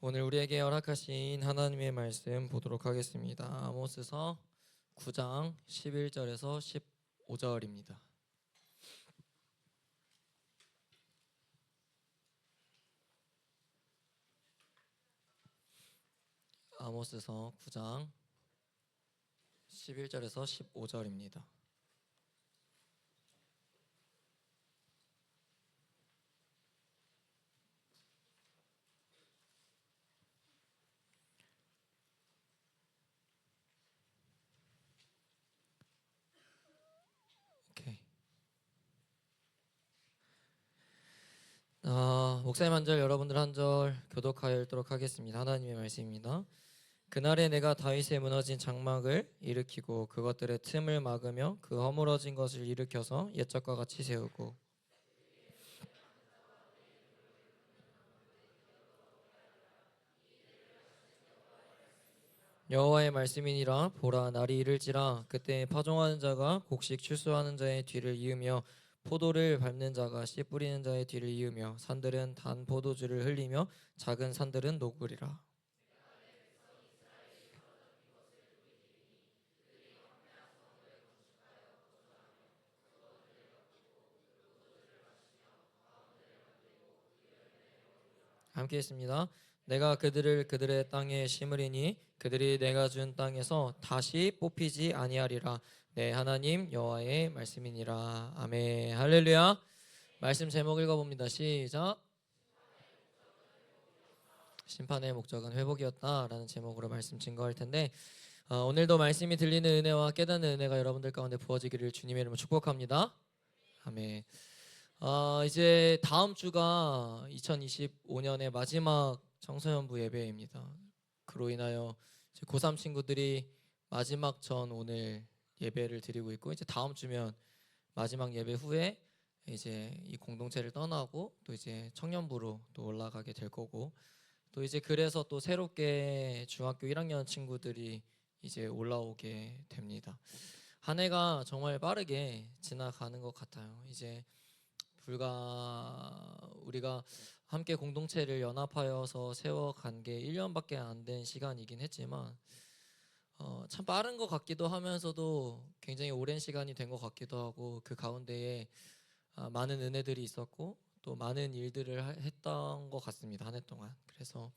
오늘 우리에게 허락하신 하나님의 말씀 보도록 하겠습니다. 아모스서 9장 11절에서 15절입니다. 아모스서 9장 11절에서 15절입니다. 오케이. 목사님 한 절, 여러분들 한 절 교독하여 읽도록 하겠습니다. 하나님의 말씀입니다. 그날에 내가 다윗의 무너진 장막을 일으키고 그것들의 틈을 막으며 그 허물어진 것을 일으켜서 옛적과 같이 세우고 여호와의 말씀이니라. 보라, 날이 이를지라 그때 파종하는 자가 곡식 출수하는 자의 뒤를 이으며 포도를 밟는 자가 씨 뿌리는 자의 뒤를 이으며 산들은 단 포도주를 흘리며 작은 산들은 녹으리라. 함께 했습니다. 내가 그들을 그들의 땅에 심으리니 그들이 내가 준 땅에서 다시 뽑히지 아니하리라. 내 하나님 여호와의 말씀이니라. 아멘. 할렐루야. 말씀 제목 읽어봅니다. 시작. 심판의 목적은 회복이었다라는 제목으로 말씀 증거할 텐데, 오늘도 말씀이 들리는 은혜와 깨닫는 은혜가 여러분들 가운데 부어지기를 주님의 이름으로 축복합니다. 아멘. 이제 다음 주가 2025년의 마지막 청소년부 예배입니다. 그로 인하여 이제 고3 친구들이 마지막 전 오늘 예배를 드리고 있고, 이제 다음 주면 마지막 예배 후에 이제 이 공동체를 떠나고 또 이제 청년부로 또 올라가게 될 거고, 또 이제 그래서 또 새롭게 중학교 1학년 친구들이 이제 올라오게 됩니다. 한 해가 정말 빠르게 지나가는 것 같아요. 이제 불과 우리가 함께 공동체를 연합하여서 세워간 게 1년밖에 안 된 시간이긴 했지만, 참 빠른 것 같기도 하면서도 굉장히 오랜 시간이 된 것 같기도 하고, 그 가운데에 많은 은혜들이 있었고 또 많은 일들을 했던 것 같습니다. 한 해 동안. 그래서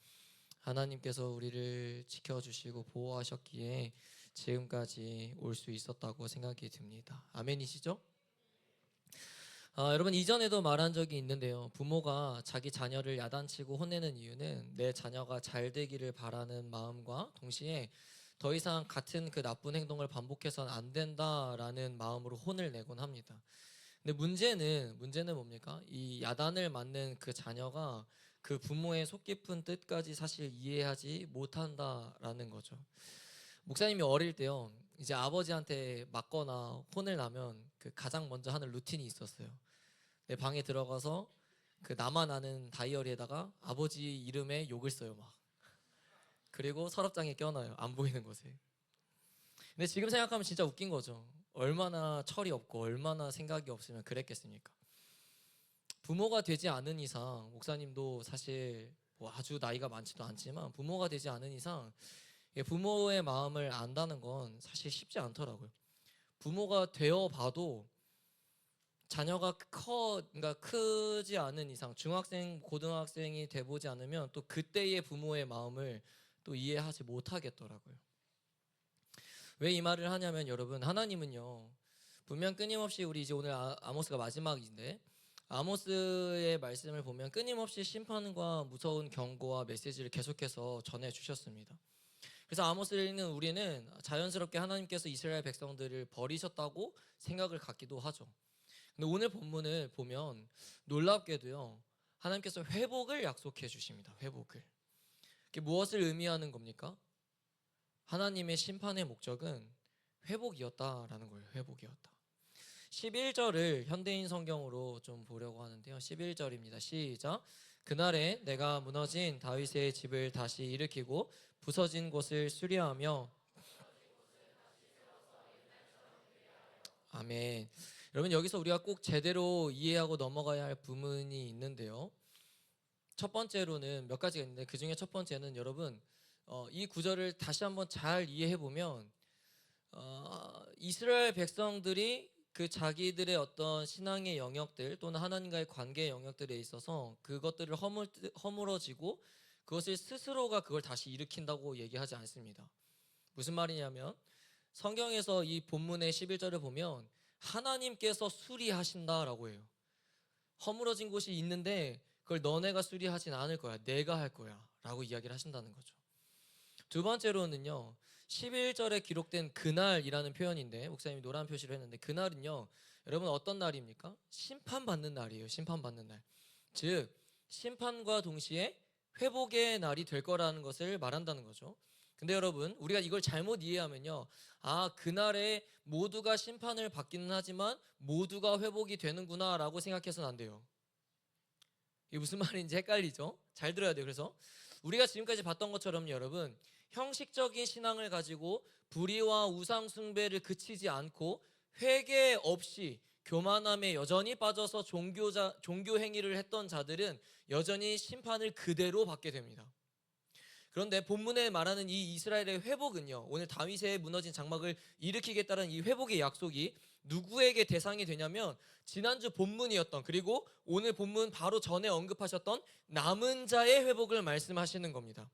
하나님께서 우리를 지켜주시고 보호하셨기에 지금까지 올 수 있었다고 생각이 듭니다. 아멘이시죠? 여러분, 이전에도 말한 적이 있는데요. 부모가 자기 자녀를 야단치고 혼내는 이유는 내 자녀가 잘 되기를 바라는 마음과 동시에 더 이상 같은 그 나쁜 행동을 반복해서는 안 된다라는 마음으로 혼을 내곤 합니다. 근데 문제는 뭡니까? 이 야단을 맞는 그 자녀가 그 부모의 속 깊은 뜻까지 사실 이해하지 못한다라는 거죠. 목사님이 어릴 때요, 이제 아버지한테 맞거나 혼을 나면 그 가장 먼저 하는 루틴이 있었어요. 내 방에 들어가서 그 나만 아는 다이어리에다가 아버지 이름에 욕을 써요, 막. 그리고 서랍장에 껴놔요, 안 보이는 곳에. 근데 지금 생각하면 진짜 웃긴 거죠. 얼마나 철이 없고 얼마나 생각이 없으면 그랬겠습니까? 부모가 되지 않은 이상, 목사님도 사실 뭐 아주 나이가 많지도 않지만 부모가 되지 않은 이상 부모의 마음을 안다는 건 사실 쉽지 않더라고요. 부모가 되어 봐도 자녀가 그러니까 크지 않은 이상, 중학생, 고등학생이 돼보지 않으면 또 그때의 부모의 마음을 또 이해하지 못하겠더라고요. 왜 이 말을 하냐면, 여러분, 하나님은요 분명 끊임없이, 우리 이제 오늘 아모스가 마지막인데 아모스의 말씀을 보면 끊임없이 심판과 무서운 경고와 메시지를 계속해서 전해주셨습니다. 그래서 아모스를 읽는 우리는 자연스럽게 하나님께서 이스라엘 백성들을 버리셨다고 생각을 갖기도 하죠. 근데 오늘 본문을 보면 놀랍게도요, 하나님께서 회복을 약속해 주십니다. 회복을. 이게 무엇을 의미하는 겁니까? 하나님의 심판의 목적은 회복이었다라는 거예요. 회복이었다. 11절을 현대인 성경으로 좀 보려고 하는데요. 11절입니다. 시작. 그날에 내가 무너진 다윗의 집을 다시 일으키고 부서진 곳을 수리하며. 아멘. 여러분, 여기서 우리가 꼭 제대로 이해하고 넘어가야 할 부분이 있는데요. 첫 번째로는 몇 가지가 있는데 그 중에 첫 번째는 여러분 이 구절을 다시 한번 잘 이해해 보면 이스라엘 백성들이 그 자기들의 어떤 신앙의 영역들 또는 하나님과의 관계 영역들에 있어서 그것들을 허물어지고 그것을 스스로가 그걸 다시 일으킨다고 얘기하지 않습니다. 무슨 말이냐면 성경에서 이 본문의 11절을 보면 하나님께서 수리하신다라고 해요. 허물어진 곳이 있는데 그걸 너네가 수리하진 않을 거야. 내가 할 거야 라고 이야기를 하신다는 거죠. 두 번째로는요, 11절에 기록된 그날이라는 표현인데 목사님이 노란 표시를 했는데 그날은요, 여러분 어떤 날입니까? 심판받는 날이에요. 심판받는 날. 즉 심판과 동시에 회복의 날이 될 거라는 것을 말한다는 거죠. 근데 여러분 우리가 이걸 잘못 이해하면요, 그날에 모두가 심판을 받기는 하지만 모두가 회복이 되는구나 라고 생각해서는 안 돼요. 이게 무슨 말인지 헷갈리죠? 잘 들어야 돼요. 그래서 우리가 지금까지 봤던 것처럼 여러분 형식적인 신앙을 가지고 불의와 우상 숭배를 그치지 않고 회개 없이 교만함에 여전히 빠져서 종교 행위를 했던 자들은 여전히 심판을 그대로 받게 됩니다. 그런데 본문에 말하는 이 이스라엘의 회복은요, 오늘 다윗의 무너진 장막을 일으키겠다는 이 회복의 약속이 누구에게 대상이 되냐면 지난주 본문이었던, 그리고 오늘 본문 바로 전에 언급하셨던 남은 자의 회복을 말씀하시는 겁니다.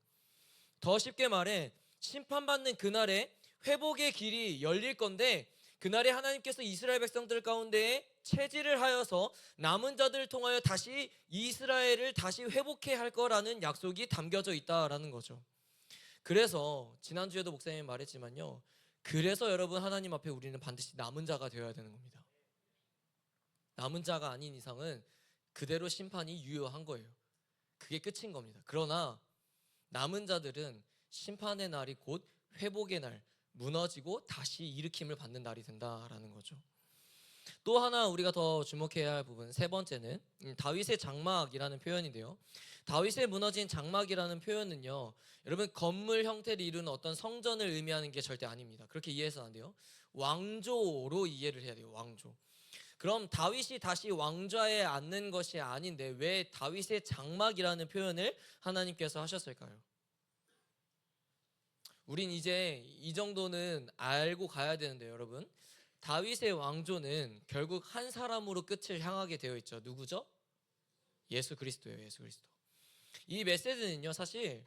더 쉽게 말해 심판받는 그날에 회복의 길이 열릴 건데, 그날에 하나님께서 이스라엘 백성들 가운데에 체질을 하여서 남은 자들을 통하여 다시 이스라엘을 다시 회복해 할 거라는 약속이 담겨져 있다라는 거죠. 그래서 지난주에도 목사님이 말했지만요, 그래서 여러분 하나님 앞에 우리는 반드시 남은 자가 되어야 되는 겁니다. 남은 자가 아닌 이상은 그대로 심판이 유효한 거예요. 그게 끝인 겁니다. 그러나 남은 자들은 심판의 날이 곧 회복의 날, 무너지고 다시 일으킴을 받는 날이 된다라는 거죠. 또 하나 우리가 더 주목해야 할 부분, 세 번째는 다윗의 장막이라는 표현인데요, 다윗의 무너진 장막이라는 표현은요, 여러분 건물 형태를 이루는 어떤 성전을 의미하는 게 절대 아닙니다. 그렇게 이해해서는 안 돼요. 왕조로 이해를 해야 돼요. 왕조. 그럼 다윗이 다시 왕좌에 앉는 것이 아닌데 왜 다윗의 장막이라는 표현을 하나님께서 하셨을까요? 우린 이제 이 정도는 알고 가야 되는데 여러분, 다윗의 왕조는 결국 한 사람으로 끝을 향하게 되어 있죠. 누구죠? 예수 그리스도예요. 예수 그리스도. 이 메시지는요, 사실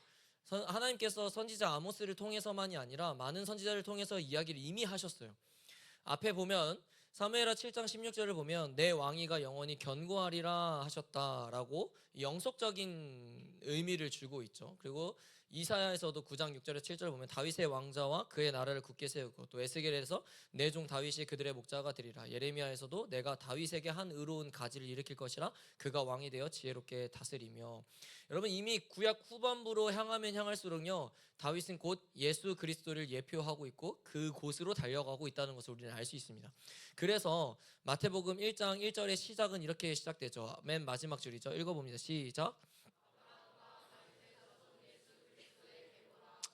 하나님께서 선지자 아모스를 통해서만이 아니라 많은 선지자를 통해서 이야기를 이미 하셨어요. 앞에 보면 사무엘하 7장 16절을 보면 내 왕위가 영원히 견고하리라 하셨다라고 영속적인 의미를 주고 있죠. 그리고 이사야에서도 9장 6절에 7절 보면 다윗의 왕자와 그의 나라를 굳게 세우고, 또 에스겔에서 내 종 다윗이 그들의 목자가 되리라. 예레미야에서도 내가 다윗에게 한 의로운 가지를 일으킬 것이라 그가 왕이 되어 지혜롭게 다스리며. 여러분 이미 구약 후반부로 향하면 향할수록요, 다윗은 곧 예수 그리스도를 예표하고 있고 그 곳으로 달려가고 있다는 것을 우리는 알 수 있습니다. 그래서 마태복음 1장 1절의 시작은 이렇게 시작되죠. 맨 마지막 줄이죠. 읽어봅니다. 시작.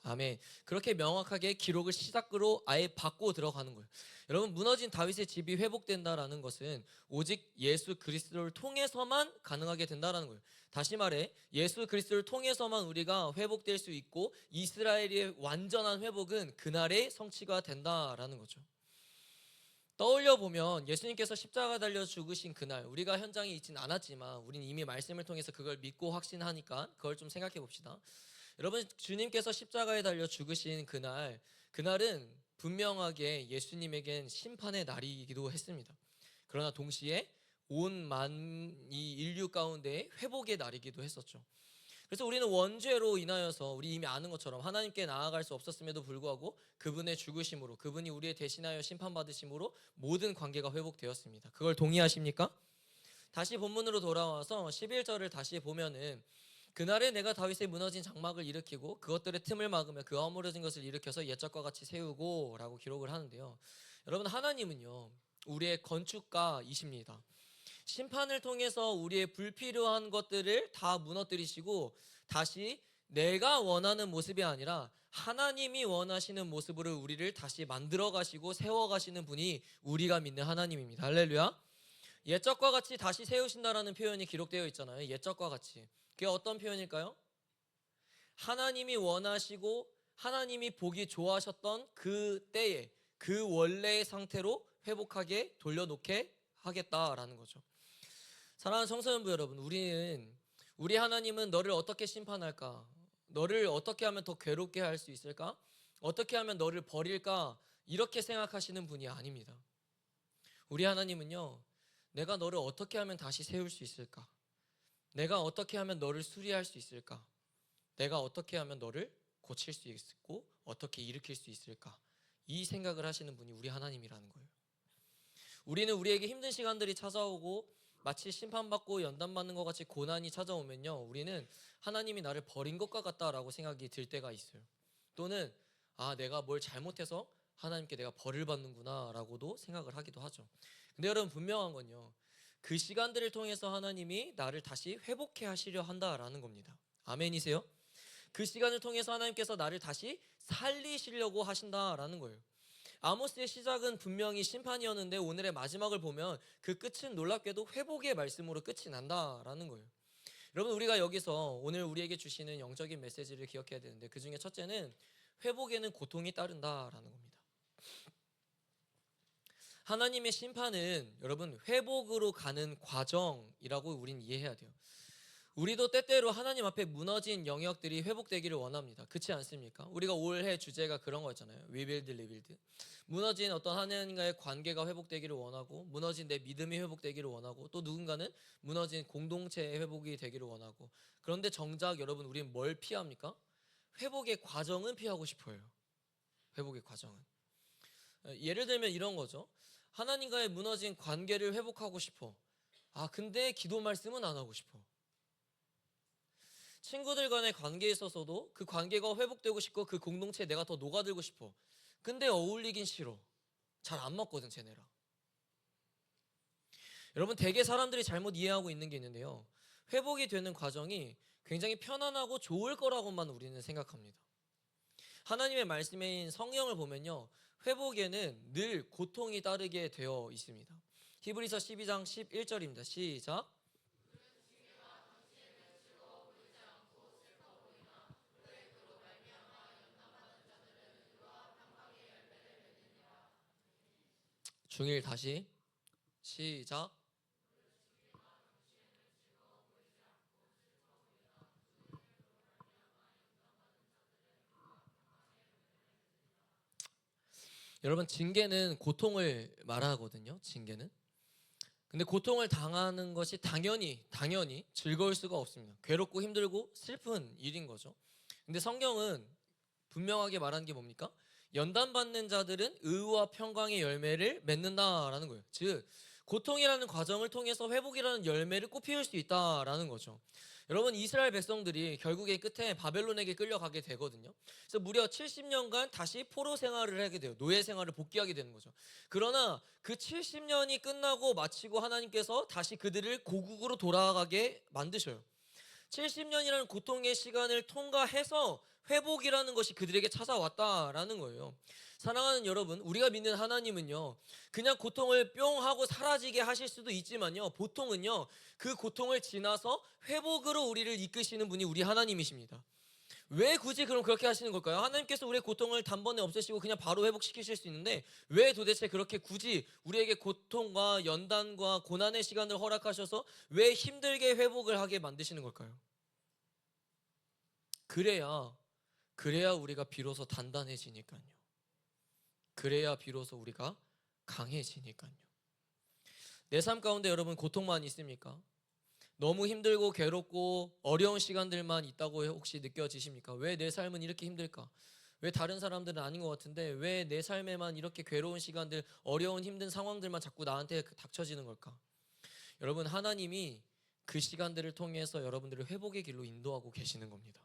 아멘. 그렇게 명확하게 기록을 시작으로 아예 받고 들어가는 거예요. 여러분 무너진 다윗의 집이 회복된다라는 것은 오직 예수 그리스도를 통해서만 가능하게 된다라는 거예요. 다시 말해 예수 그리스도를 통해서만 우리가 회복될 수 있고 이스라엘의 완전한 회복은 그날에 성취가 된다라는 거죠. 떠올려 보면 예수님께서 십자가 달려 죽으신 그날, 우리가 현장에 있진 않았지만 우린 이미 말씀을 통해서 그걸 믿고 확신하니까 그걸 좀 생각해 봅시다. 여러분 주님께서 십자가에 달려 죽으신 그날은 분명하게 예수님에겐 심판의 날이기도 했습니다. 그러나 동시에 온 만이 인류 가운데 회복의 날이기도 했었죠. 그래서 우리는 원죄로 인하여서 우리 이미 아는 것처럼 하나님께 나아갈 수 없었음에도 불구하고 그분의 죽으심으로, 그분이 우리의 대신하여 심판받으심으로 모든 관계가 회복되었습니다. 그걸 동의하십니까? 다시 본문으로 돌아와서 11절을 다시 보면은 그날에 내가 다윗의 무너진 장막을 일으키고 그것들의 틈을 막으며 그 허물어진 것을 일으켜서 옛적과 같이 세우고 라고 기록을 하는데요, 여러분 하나님은요 우리의 건축가이십니다. 심판을 통해서 우리의 불필요한 것들을 다 무너뜨리시고 다시 내가 원하는 모습이 아니라 하나님이 원하시는 모습으로 우리를 다시 만들어 가시고 세워 가시는 분이 우리가 믿는 하나님입니다. 할렐루야. 옛적과 같이 다시 세우신다라는 표현이 기록되어 있잖아요. 옛적과 같이. 그게 어떤 표현일까요? 하나님이 원하시고 하나님이 보기 좋아하셨던 그 때에 그 원래의 상태로 회복하게 돌려놓게 하겠다라는 거죠. 사랑하는 성도여러분, 우리 하나님은 너를 어떻게 심판할까? 너를 어떻게 하면 더 괴롭게 할 수 있을까? 어떻게 하면 너를 버릴까? 이렇게 생각하시는 분이 아닙니다. 우리 하나님은요, 내가 너를 어떻게 하면 다시 세울 수 있을까? 내가 어떻게 하면 너를 수리할 수 있을까? 내가 어떻게 하면 너를 고칠 수 있고 어떻게 일으킬 수 있을까? 이 생각을 하시는 분이 우리 하나님이라는 거예요. 우리는 우리에게 힘든 시간들이 찾아오고 마치 심판받고 연단받는 것 같이 고난이 찾아오면요, 우리는 하나님이 나를 버린 것과 같다라고 생각이 들 때가 있어요. 또는 내가 뭘 잘못해서 하나님께 내가 벌을 받는구나 라고도 생각을 하기도 하죠. 근데 여러분, 분명한 건요, 그 시간들을 통해서 하나님이 나를 다시 회복해 하시려 한다라는 겁니다. 아멘이세요? 그 시간을 통해서 하나님께서 나를 다시 살리시려고 하신다라는 거예요. 아모스의 시작은 분명히 심판이었는데 오늘의 마지막을 보면 그 끝은 놀랍게도 회복의 말씀으로 끝이 난다라는 거예요. 여러분, 우리가 여기서 오늘 우리에게 주시는 영적인 메시지를 기억해야 되는데, 그 중에 첫째는 회복에는 고통이 따른다라는 겁니다. 하나님의 심판은 여러분 회복으로 가는 과정이라고 우린 이해해야 돼요. 우리도 때때로 하나님 앞에 무너진 영역들이 회복되기를 원합니다. 그렇지 않습니까? 우리가 올해 주제가 그런 거였잖아요. Rebuild, Rebuild. 무너진 어떤 하나님과의 관계가 회복되기를 원하고, 무너진 내 믿음이 회복되기를 원하고, 또 누군가는 무너진 공동체의 회복이 되기를 원하고. 그런데 정작 여러분, 우리는 뭘 피합니까? 회복의 과정은 피하고 싶어요. 회복의 과정은. 예를 들면 이런 거죠. 하나님과의 무너진 관계를 회복하고 싶어. 근데 기도 말씀은 안 하고 싶어. 친구들 간의 관계에 있어서도 그 관계가 회복되고 싶고 그 공동체에 내가 더 녹아들고 싶어. 근데 어울리긴 싫어. 잘 안 맞거든, 쟤네랑. 여러분, 대개 사람들이 잘못 이해하고 있는 게 있는데요, 회복이 되는 과정이 굉장히 편안하고 좋을 거라고만 우리는 생각합니다. 하나님의 말씀인 성경을 보면요, 회복에는 늘 고통이 따르게 되어 있습니다. 히브리서 12장 11절입니다. 시작. 중일 다시 시작. 여러분, 징계는 고통을 말하거든요. 징계는. 근데 고통을 당하는 것이 당연히 즐거울 수가 없습니다. 괴롭고 힘들고 슬픈 일인 거죠. 근데 성경은 분명하게 말하는 게 뭡니까? 연단받는 자들은 의와 평강의 열매를 맺는다라는 거예요. 즉, 고통이라는 과정을 통해서 회복이라는 열매를 꽃 피울 수 있다라는 거죠. 여러분, 이스라엘 백성들이 결국에 끝에 바벨론에게 끌려가게 되거든요. 그래서 무려 70년간 다시 포로 생활을 하게 돼요. 노예 생활을 복귀하게 되는 거죠. 그러나 그 70년이 끝나고 마치고 하나님께서 다시 그들을 고국으로 돌아가게 만드셔요. 70년이라는 고통의 시간을 통과해서 회복이라는 것이 그들에게 찾아왔다라는 거예요. 사랑하는 여러분, 우리가 믿는 하나님은요, 그냥 고통을 뿅 하고 사라지게 하실 수도 있지만요, 보통은요, 그 고통을 지나서 회복으로 우리를 이끄시는 분이 우리 하나님이십니다. 왜 굳이 그럼 그렇게 하시는 걸까요? 하나님께서 우리의 고통을 단번에 없애시고 그냥 바로 회복시키실 수 있는데, 왜 도대체 그렇게 굳이 우리에게 고통과 연단과 고난의 시간을 허락하셔서 왜 힘들게 회복을 하게 만드시는 걸까요? 그래야 우리가 비로소 단단해지니까요. 그래야 비로소 우리가 강해지니까요. 내 삶 가운데 여러분, 고통만 있습니까? 너무 힘들고 괴롭고 어려운 시간들만 있다고 혹시 느껴지십니까? 왜 내 삶은 이렇게 힘들까? 왜 다른 사람들은 아닌 것 같은데 왜 내 삶에만 이렇게 괴로운 시간들, 어려운 힘든 상황들만 자꾸 나한테 닥쳐지는 걸까? 여러분, 하나님이 그 시간들을 통해서 여러분들을 회복의 길로 인도하고 계시는 겁니다.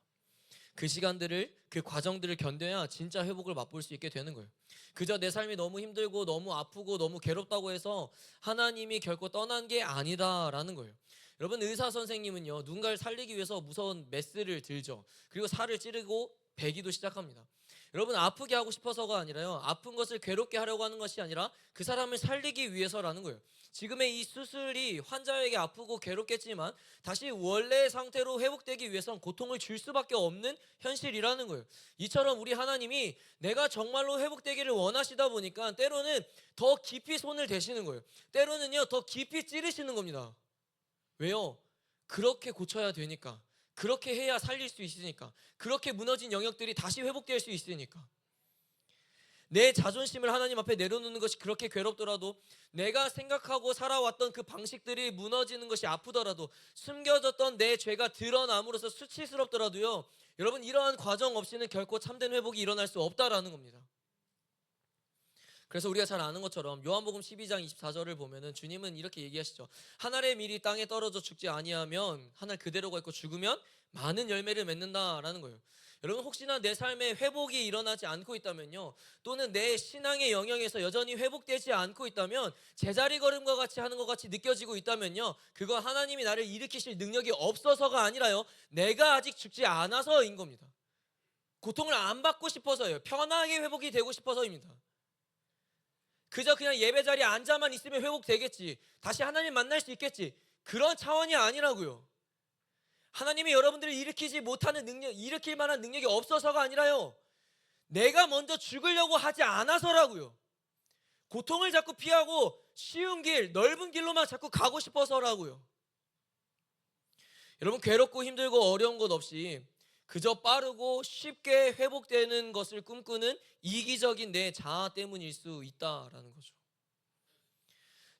그 시간들을, 그 과정들을 견뎌야 진짜 회복을 맛볼 수 있게 되는 거예요. 그저 내 삶이 너무 힘들고 너무 아프고 너무 괴롭다고 해서 하나님이 결코 떠난 게 아니다라는 거예요. 여러분 의사 선생님은요 누군가를 살리기 위해서 무서운 메스를 들죠. 그리고 살을 찌르고 베기도 시작합니다. 여러분 아프게 하고 싶어서가 아니라요 아픈 것을 괴롭게 하려고 하는 것이 아니라 그 사람을 살리기 위해서라는 거예요. 지금의 이 수술이 환자에게 아프고 괴롭겠지만 다시 원래의 상태로 회복되기 위해선 고통을 줄 수밖에 없는 현실이라는 거예요. 이처럼 우리 하나님이 내가 정말로 회복되기를 원하시다 보니까 때로는 더 깊이 손을 대시는 거예요. 때로는요 더 깊이 찌르시는 겁니다. 왜요? 그렇게 고쳐야 되니까. 그렇게 해야 살릴 수 있으니까. 그렇게 무너진 영역들이 다시 회복될 수 있으니까. 내 자존심을 하나님 앞에 내려놓는 것이 그렇게 괴롭더라도, 내가 생각하고 살아왔던 그 방식들이 무너지는 것이 아프더라도, 숨겨졌던 내 죄가 드러남으로써 수치스럽더라도요, 여러분 이러한 과정 없이는 결코 참된 회복이 일어날 수 없다라는 겁니다. 그래서 우리가 잘 아는 것처럼 요한복음 12장 24절을 보면은 주님은 이렇게 얘기하시죠. 한 알의 밀이 땅에 떨어져 죽지 아니하면 한 알 그대로가 있고 죽으면 많은 열매를 맺는다라는 거예요. 여러분 혹시나 내 삶에 회복이 일어나지 않고 있다면요, 또는 내 신앙의 영역에서 여전히 회복되지 않고 있다면, 제자리 걸음과 같이 하는 것 같이 느껴지고 있다면요, 그건 하나님이 나를 일으키실 능력이 없어서가 아니라요, 내가 아직 죽지 않아서인 겁니다. 고통을 안 받고 싶어서예요. 편하게 회복이 되고 싶어서입니다. 그저 그냥 예배 자리에 앉아만 있으면 회복되겠지, 다시 하나님 만날 수 있겠지, 그런 차원이 아니라고요. 하나님이 여러분들을 일으키지 못하는 능력, 일으킬 만한 능력이 없어서가 아니라요, 내가 먼저 죽으려고 하지 않아서라고요. 고통을 자꾸 피하고 쉬운 길, 넓은 길로만 자꾸 가고 싶어서라고요. 여러분 괴롭고 힘들고 어려운 것 없이 그저 빠르고 쉽게 회복되는 것을 꿈꾸는 이기적인 내 자아 때문일 수 있다라는 거죠.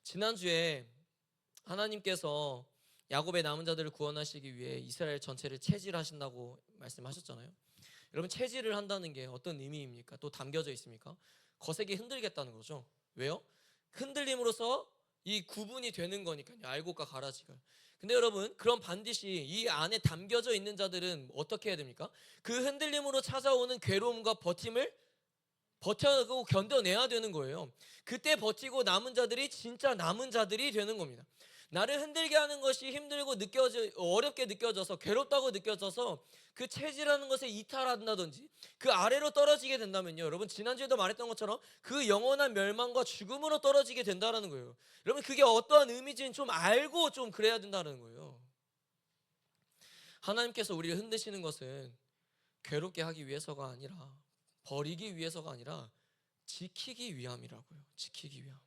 지난주에 하나님께서 야곱의 남은 자들을 구원하시기 위해 이스라엘 전체를 채질하신다고 말씀하셨잖아요. 여러분 채질을 한다는 게 어떤 의미입니까? 또 담겨져 있습니까? 거세게 흔들겠다는 거죠. 왜요? 흔들림으로써 이 구분이 되는 거니까요. 알곡과 가라지가. 근데 여러분 그럼 반드시 이 안에 담겨져 있는 자들은 어떻게 해야 됩니까? 그 흔들림으로 찾아오는 괴로움과 버팀을 버텨고 견뎌내야 되는 거예요. 그때 버티고 남은 자들이 진짜 남은 자들이 되는 겁니다. 나를 흔들게 하는 것이 힘들고 어렵게 느껴져서, 괴롭다고 느껴져서 그 체질하는 것에 이탈한다든지 그 아래로 떨어지게 된다면요, 여러분 지난주에도 말했던 것처럼 그 영원한 멸망과 죽음으로 떨어지게 된다는 거예요. 여러분 그게 어떠한 의미인지는 좀 알고 좀 그래야 된다는 거예요. 하나님께서 우리를 흔드시는 것은 괴롭게 하기 위해서가 아니라, 버리기 위해서가 아니라 지키기 위함이라고요. 지키기 위함.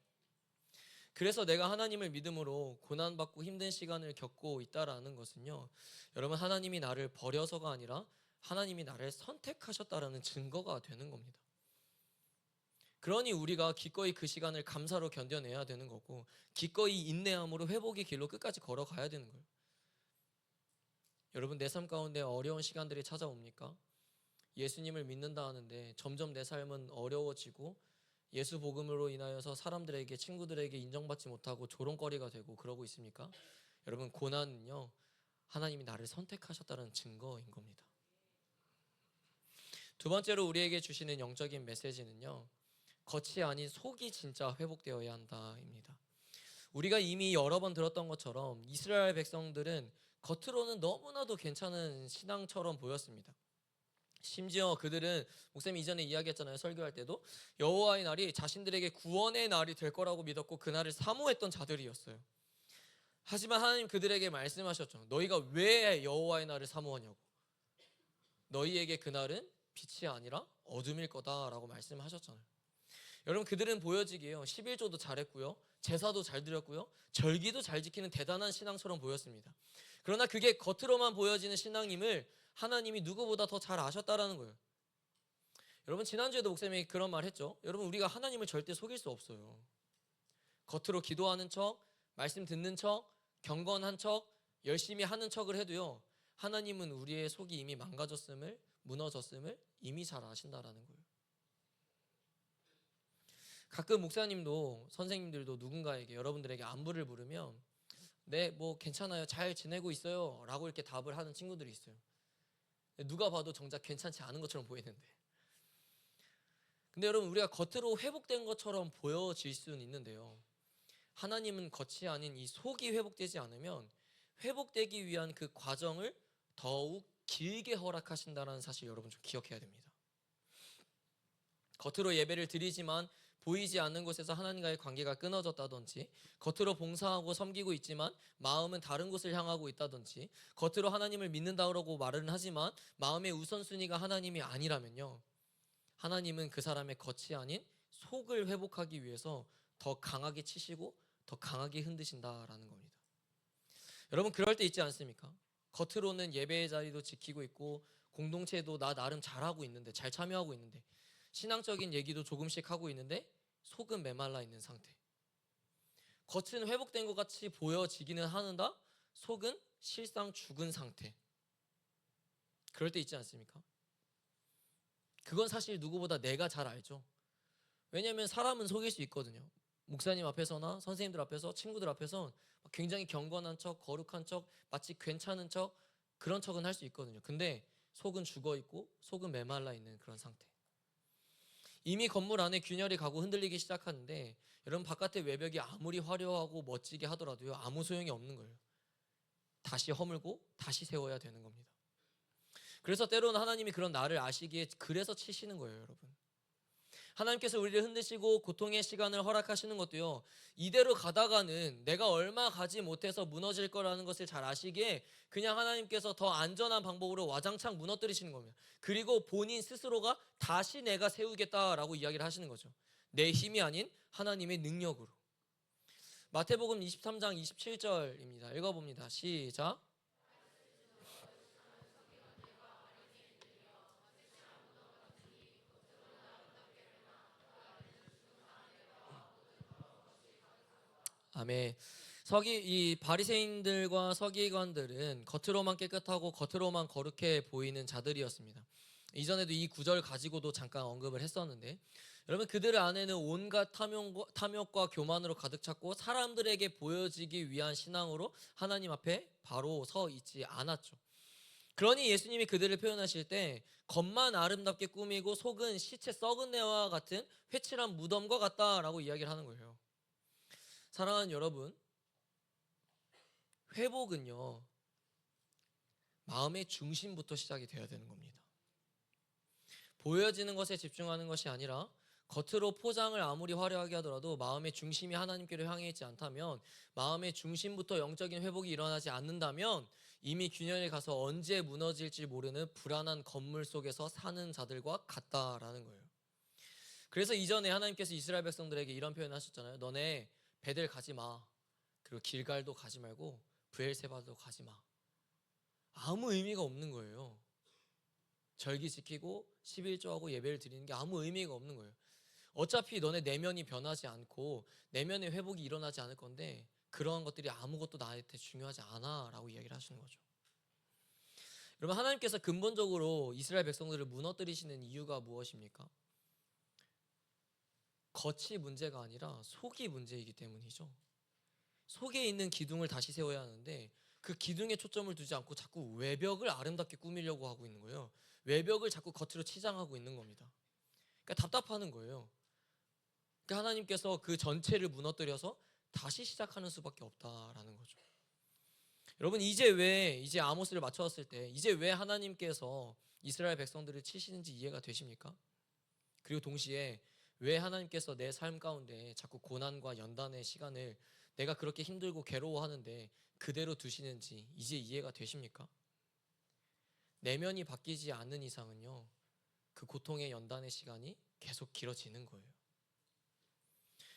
그래서 내가 하나님을 믿음으로 고난받고 힘든 시간을 겪고 있다라는 것은요, 여러분 하나님이 나를 버려서가 아니라 하나님이 나를 선택하셨다라는 증거가 되는 겁니다. 그러니 우리가 기꺼이 그 시간을 감사로 견뎌내야 되는 거고, 기꺼이 인내함으로 회복의 길로 끝까지 걸어가야 되는 거예요. 여러분 내 삶 가운데 어려운 시간들이 찾아옵니까? 예수님을 믿는다 하는데 점점 내 삶은 어려워지고 예수 복음으로 인하여서 사람들에게, 친구들에게 인정받지 못하고 조롱거리가 되고 그러고 있습니까? 여러분 고난은요, 하나님이 나를 선택하셨다는 증거인 겁니다. 두 번째로 우리에게 주시는 영적인 메시지는요, 겉이 아닌 속이 진짜 회복되어야 한다입니다. 우리가 이미 여러 번 들었던 것처럼 이스라엘 백성들은 겉으로는 너무나도 괜찮은 신앙처럼 보였습니다. 심지어 그들은, 목사님 이전에 이야기했잖아요, 설교할 때도 여호와의 날이 자신들에게 구원의 날이 될 거라고 믿었고 그 날을 사모했던 자들이었어요. 하지만 하나님 그들에게 말씀하셨죠. 너희가 왜 여호와의 날을 사모하냐고. 너희에게 그날은 빛이 아니라 어둠일 거다라고 말씀하셨잖아요. 여러분 그들은 보여지기에요 11조도 잘했고요, 제사도 잘 드렸고요, 절기도 잘 지키는 대단한 신앙처럼 보였습니다. 그러나 그게 겉으로만 보여지는 신앙임을 하나님이 누구보다 더 잘 아셨다라는 거예요. 여러분 지난주에도 목사님이 그런 말 했죠. 여러분 우리가 하나님을 절대 속일 수 없어요. 겉으로 기도하는 척, 말씀 듣는 척, 경건한 척, 열심히 하는 척을 해도요, 하나님은 우리의 속이 이미 망가졌음을, 무너졌음을 이미 잘 아신다라는 거예요. 가끔 목사님도 선생님들도 누군가에게, 여러분들에게 안부를 물으면 네, 뭐 괜찮아요, 잘 지내고 있어요 라고 이렇게 답을 하는 친구들이 있어요. 누가 봐도 정작 괜찮지 않은 것처럼 보이는데, 근데 여러분 우리가 겉으로 회복된 것처럼 보여질 수는 있는데요, 하나님은 겉이 아닌 이 속이 회복되지 않으면 회복되기 위한 그 과정을 더욱 길게 허락하신다는 사실 여러분 좀 기억해야 됩니다. 겉으로 예배를 드리지만 보이지 않는 곳에서 하나님과의 관계가 끊어졌다든지, 겉으로 봉사하고 섬기고 있지만 마음은 다른 곳을 향하고 있다든지, 겉으로 하나님을 믿는다고 말은 하지만 마음의 우선순위가 하나님이 아니라면요, 하나님은 그 사람의 겉이 아닌 속을 회복하기 위해서 더 강하게 치시고 더 강하게 흔드신다라는 겁니다. 여러분, 그럴 때 있지 않습니까? 겉으로는 예배의 자리도 지키고 있고 공동체도 나 나름 잘하고 있는데, 잘 참여하고 있는데, 신앙적인 얘기도 조금씩 하고 있는데 속은 메말라 있는 상태. 겉은 회복된 것 같이 보여지기는 하는다, 속은 실상 죽은 상태. 그럴 때 있지 않습니까? 그건 사실 누구보다 내가 잘 알죠. 왜냐하면 사람은 속일 수 있거든요. 목사님 앞에서나 선생님들 앞에서, 친구들 앞에서 굉장히 경건한 척, 거룩한 척, 마치 괜찮은 척, 그런 척은 할 수 있거든요. 근데 속은 죽어 있고 속은 메말라 있는 그런 상태. 이미 건물 안에 균열이 가고 흔들리기 시작하는데, 여러분, 바깥의 외벽이 아무리 화려하고 멋지게 하더라도요, 아무 소용이 없는 거예요. 다시 허물고 다시 세워야 되는 겁니다. 그래서 때로는 하나님이 그런 나를 아시기에 그래서 치시는 거예요, 여러분. 하나님께서 우리를 흔드시고 고통의 시간을 허락하시는 것도요, 이대로 가다가는 내가 얼마 가지 못해서 무너질 거라는 것을 잘 아시기에 그냥 하나님께서 더 안전한 방법으로 와장창 무너뜨리시는 겁니다. 그리고 본인 스스로가 다시 내가 세우겠다라고 이야기를 하시는 거죠. 내 힘이 아닌 하나님의 능력으로. 마태복음 23장 27절입니다. 읽어봅니다. 시작. 아멘. 이 바리새인들과 서기관들은 겉으로만 깨끗하고 겉으로만 거룩해 보이는 자들이었습니다. 이전에도 이 구절 가지고도 잠깐 언급을 했었는데, 여러분, 그들 안에는 온갖 탐욕과 교만으로 가득 찼고 사람들에게 보여지기 위한 신앙으로 하나님 앞에 바로 서 있지 않았죠. 그러니 예수님이 그들을 표현하실 때 겉만 아름답게 꾸미고 속은 시체 썩은 내와 같은 회칠한 무덤과 같다라고 이야기를 하는 거예요. 사랑하는 여러분, 회복은요, 마음의 중심부터 시작이 되어야 되는 겁니다. 보여지는 것에 집중하는 것이 아니라 겉으로 포장을 아무리 화려하게 하더라도 마음의 중심이 하나님께로 향해 있지 않다면, 마음의 중심부터 영적인 회복이 일어나지 않는다면 이미 균열에 가서 언제 무너질지 모르는 불안한 건물 속에서 사는 자들과 같다라는 거예요. 그래서 이전에 하나님께서 이스라엘 백성들에게 이런 표현을 하셨잖아요. 너네 베델 가지 마. 그리고 길갈도 가지 말고 브엘세바도 가지 마. 아무 의미가 없는 거예요. 절기 지키고 11조하고 예배를 드리는 게 아무 의미가 없는 거예요. 어차피 너네 내면이 변하지 않고 내면의 회복이 일어나지 않을 건데 그러한 것들이 아무것도 나한테 중요하지 않아 라고 이야기를 하시는 거죠. 여러분, 하나님께서 근본적으로 이스라엘 백성들을 무너뜨리시는 이유가 무엇입니까? 겉이 문제가 아니라 속이 문제이기 때문이죠. 속에 있는 기둥을 다시 세워야 하는데 그 기둥에 초점을 두지 않고 자꾸 외벽을 아름답게 꾸미려고 하고 있는 거예요. 외벽을 자꾸 겉으로 치장하고 있는 겁니다. 그러니까 답답하는 거예요. 그러니까 하나님께서 그 전체를 무너뜨려서 다시 시작하는 수밖에 없다라는 거죠. 여러분, 이제 아모스를 맞춰왔을 때 이제 왜 하나님께서 이스라엘 백성들을 치시는지 이해가 되십니까? 그리고 동시에 왜 하나님께서 내 삶 가운데 자꾸 고난과 연단의 시간을 내가 그렇게 힘들고 괴로워하는데 그대로 두시는지 이제 이해가 되십니까? 내면이 바뀌지 않는 이상은요, 그 고통의 연단의 시간이 계속 길어지는 거예요.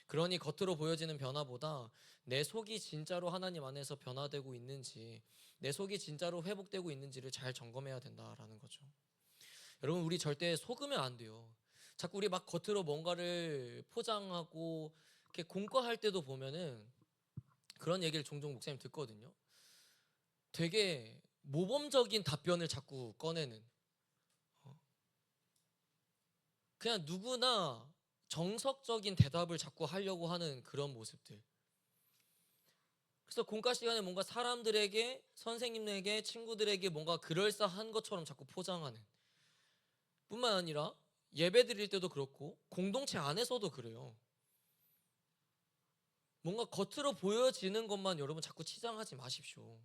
그러니 겉으로 보여지는 변화보다 내 속이 진짜로 하나님 안에서 변화되고 있는지, 내 속이 진짜로 회복되고 있는지를 잘 점검해야 된다라는 거죠. 여러분, 우리 절대 속으면 안 돼요. 자꾸 우리 막 겉으로 뭔가를 포장하고 이렇게 공과할 때도 보면은 그런 얘기를 종종 목사님 듣거든요. 되게 모범적인 답변을 자꾸 꺼내는, 그냥 누구나 정석적인 대답을 자꾸 하려고 하는 그런 모습들. 그래서 공과 시간에 뭔가 사람들에게, 선생님에게, 친구들에게 뭔가 그럴싸한 것처럼 자꾸 포장하는, 뿐만 아니라 예배 드릴 때도 그렇고 공동체 안에서도 그래요. 뭔가 겉으로 보여지는 것만 여러분 자꾸 치장하지 마십시오.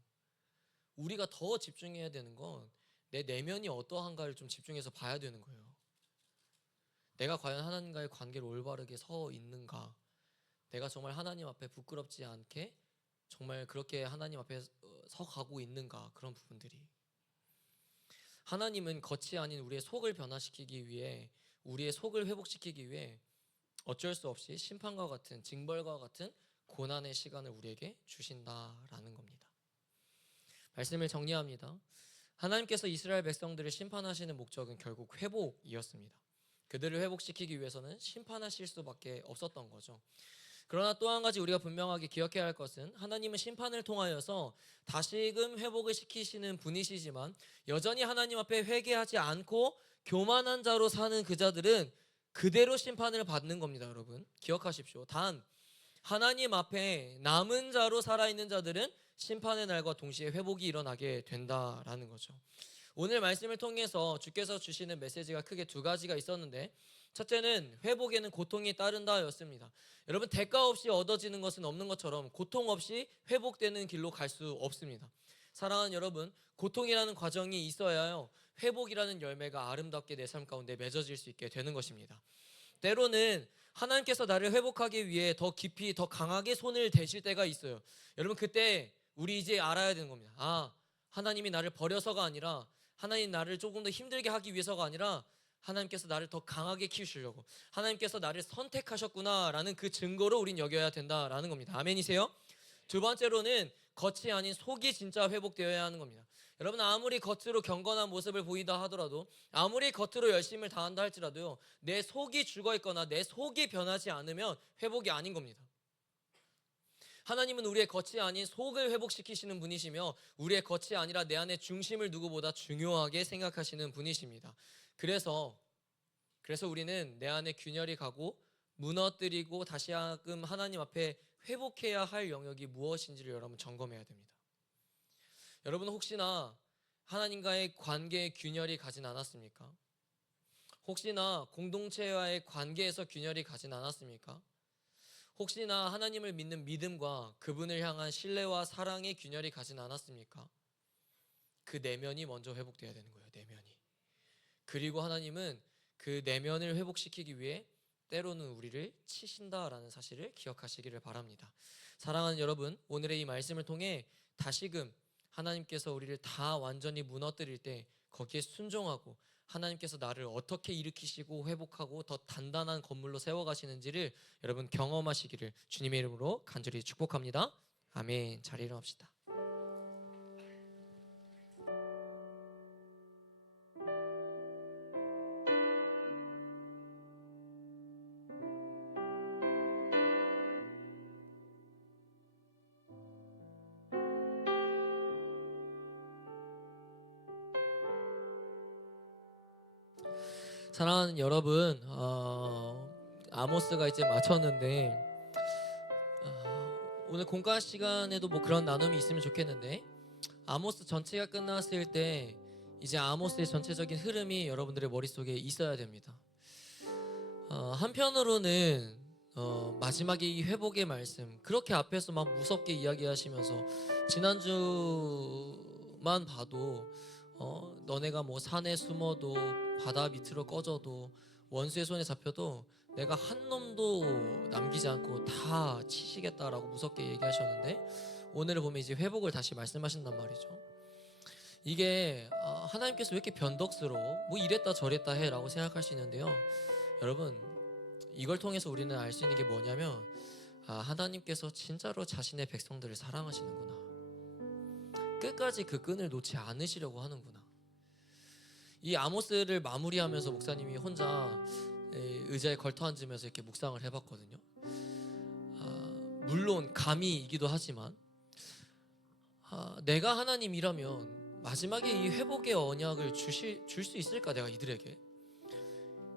우리가 더 집중해야 되는 건 내 내면이 어떠한가를 좀 집중해서 봐야 되는 거예요. 내가 과연 하나님과의 관계를 올바르게 서 있는가? 내가 정말 하나님 앞에 부끄럽지 않게 정말 그렇게 하나님 앞에 서 가고 있는가? 그런 부분들이. 하나님은 겉이 아닌 우리의 속을 변화시키기 위해, 우리의 속을 회복시키기 위해 어쩔 수 없이 심판과 같은, 징벌과 같은 고난의 시간을 우리에게 주신다라는 겁니다. 말씀을 정리합니다. 하나님께서 이스라엘 백성들을 심판하시는 목적은 결국 회복이었습니다. 그들을 회복시키기 위해서는 심판하실 수밖에 없었던 거죠. 그러나 또 한 가지 우리가 분명하게 기억해야 할 것은, 하나님은 심판을 통하여서 다시금 회복을 시키시는 분이시지만 여전히 하나님 앞에 회개하지 않고 교만한 자로 사는 그 자들은 그대로 심판을 받는 겁니다. 여러분 기억하십시오. 단 하나님 앞에 남은 자로 살아있는 자들은 심판의 날과 동시에 회복이 일어나게 된다라는 거죠. 오늘 말씀을 통해서 주께서 주시는 메시지가 크게 두 가지가 있었는데, 첫째는 회복에는 고통이 따른다였습니다. 여러분 대가 없이 얻어지는 것은 없는 것처럼 고통 없이 회복되는 길로 갈 수 없습니다. 사랑하는 여러분, 고통이라는 과정이 있어야요 회복이라는 열매가 아름답게 내 삶 가운데 맺어질 수 있게 되는 것입니다. 때로는 하나님께서 나를 회복하기 위해 더 깊이 더 강하게 손을 대실 때가 있어요. 여러분 그때 우리 이제 알아야 되는 겁니다. 하나님이 나를 버려서가 아니라, 하나님 나를 조금 더 힘들게 하기 위해서가 아니라 하나님께서 나를 더 강하게 키우시려고, 하나님께서 나를 선택하셨구나라는 그 증거로 우린 여겨야 된다라는 겁니다. 아멘이세요? 두 번째로는 겉이 아닌 속이 진짜 회복되어야 하는 겁니다. 여러분 아무리 겉으로 경건한 모습을 보이다 하더라도, 아무리 겉으로 열심을 다한다 할지라도요 내 속이 죽어있거나 내 속이 변하지 않으면 회복이 아닌 겁니다. 하나님은 우리의 겉이 아닌 속을 회복시키시는 분이시며 우리의 겉이 아니라 내 안의 중심을 누구보다 중요하게 생각하시는 분이십니다. 그래서 우리는 내 안에 균열이 가고 무너뜨리고 다시금 하나님 앞에 회복해야 할 영역이 무엇인지를 여러분 점검해야 됩니다. 여러분 혹시나 하나님과의 관계에 균열이 가진 않았습니까? 혹시나 공동체와의 관계에서 균열이 가진 않았습니까? 혹시나 하나님을 믿는 믿음과 그분을 향한 신뢰와 사랑의 균열이 가진 않았습니까? 그 내면이 먼저 회복돼야 되는 거예요. 내면이. 그리고 하나님은 그 내면을 회복시키기 위해 때로는 우리를 치신다라는 사실을 기억하시기를 바랍니다. 사랑하는 여러분, 오늘의 이 말씀을 통해 다시금 하나님께서 우리를 다 완전히 무너뜨릴 때 거기에 순종하고 하나님께서 나를 어떻게 일으키시고 회복하고 더 단단한 건물로 세워가시는지를 여러분 경험하시기를 주님의 이름으로 간절히 축복합니다. 아멘. 자리에 일어납시다. 사랑하는 여러분, 아모스가 이제 마쳤는데 오늘 공과 시간에도 뭐 그런 나눔이 있으면 좋겠는데, 아모스 전체가 끝났을 때 이제 아모스의 전체적인 흐름이 여러분들의 머릿속에 있어야 됩니다. 한편으로는 마지막에 이 회복의 말씀 그렇게 앞에서 막 무섭게 이야기하시면서, 지난주만 봐도 너네가 뭐 산에 숨어도 바다 밑으로 꺼져도 원수의 손에 잡혀도 내가 한 놈도 남기지 않고 다 치시겠다라고 무섭게 얘기하셨는데, 오늘을 보면 이제 회복을 다시 말씀하신단 말이죠. 이게 하나님께서 왜 이렇게 변덕스러워? 뭐 이랬다 저랬다 해 라고 생각할 수 있는데요, 여러분 이걸 통해서 우리는 알 수 있는 게 뭐냐면, 하나님께서 진짜로 자신의 백성들을 사랑하시는구나, 끝까지 그 끈을 놓지 않으시려고 하는구나. 이 아모스를 마무리하면서 목사님이 혼자 의자에 걸터 앉으면서 이렇게 묵상을 해봤거든요. 물론 감히이기도 하지만 내가 하나님이라면 마지막에 이 회복의 언약을 줄 수 있을까? 내가 이들에게,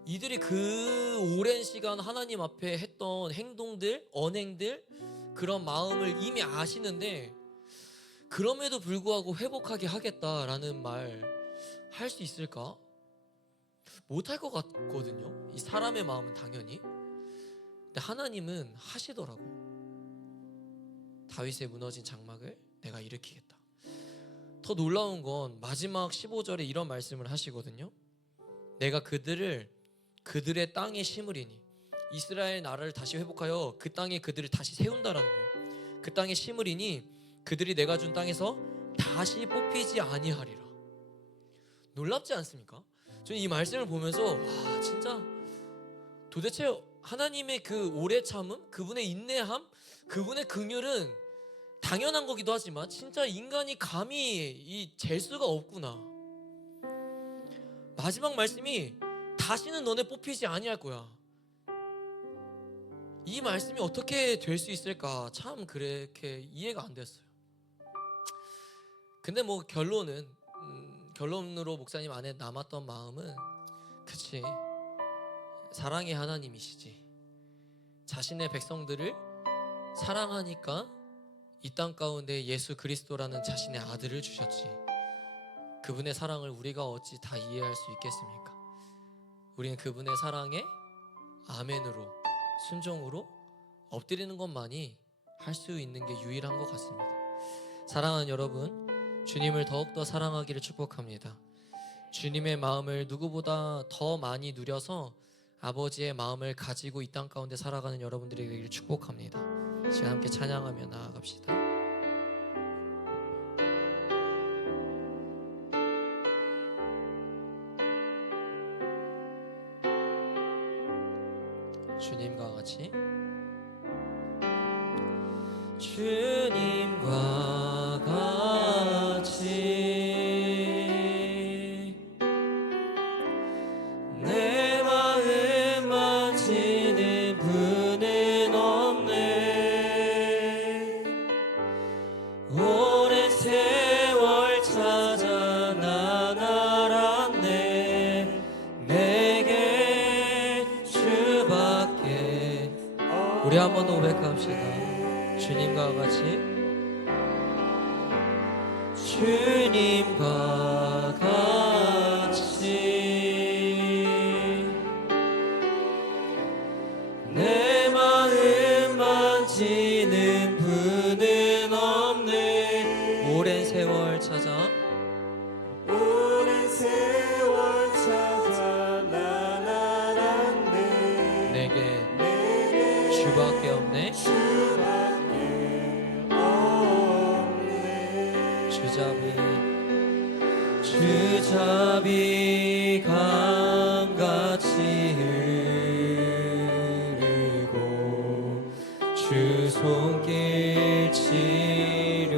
이들이 그 오랜 시간 하나님 앞에 했던 행동들, 언행들, 그런 마음을 이미 아시는데 그럼에도 불구하고 회복하게 하겠다라는 말 할 수 있을까? 못할 것 같거든요. 이 사람의 마음은 당연히. 근데 하나님은 하시더라고요. 다윗의 무너진 장막을 내가 일으키겠다. 더 놀라운 건 마지막 15절에 이런 말씀을 하시거든요. 내가 그들을 그들의 땅에 심으리니, 이스라엘 나라를 다시 회복하여 그 땅에 그들을 다시 세운다라는 거예요. 그 땅에 심으리니 그들이 내가 준 땅에서 다시 뽑히지 아니하리라. 놀랍지 않습니까? 저는 이 말씀을 보면서 와, 진짜 도대체 하나님의 그 오래 참음, 그분의 인내함, 그분의 긍휼은 당연한 거기도 하지만 진짜 인간이 감히 잴 수가 없구나. 마지막 말씀이 다시는 너네 뽑히지 아니할 거야. 이 말씀이 어떻게 될 수 있을까? 참 그렇게 이해가 안 됐어요. 근데 뭐 결론으로 목사님 안에 남았던 마음은, 그치, 사랑의 하나님이시지. 자신의 백성들을 사랑하니까 이 땅 가운데 예수 그리스도라는 자신의 아들을 주셨지. 그분의 사랑을 우리가 어찌 다 이해할 수 있겠습니까? 우리는 그분의 사랑에 아멘으로, 순종으로 엎드리는 것만이 할 수 있는 게 유일한 것 같습니다. 사랑하는 여러분, 주님을 더욱더 사랑하기를 축복합니다. 주님의 마음을 누구보다 더 많이 누려서 아버지의 마음을 가지고 이 땅 가운데 살아가는 여러분들이 되기를 축복합니다. 시간 함께 찬양하며 나아갑시다. 주님과 같이, 주님과 같이 내 마음 만지는 분은 없네. 오랜 세월 찾아 난 알았네. 내게 주밖에. 우리 한 번 더 고백합시다. 주님과 같이, 주님과 같이 내 마음 만지는 분은 없네. 오랜 세월 찾아 난 알았네. 내게 주밖에 없네. 주잡이 강같이 흐르고 주 손길 치료하네.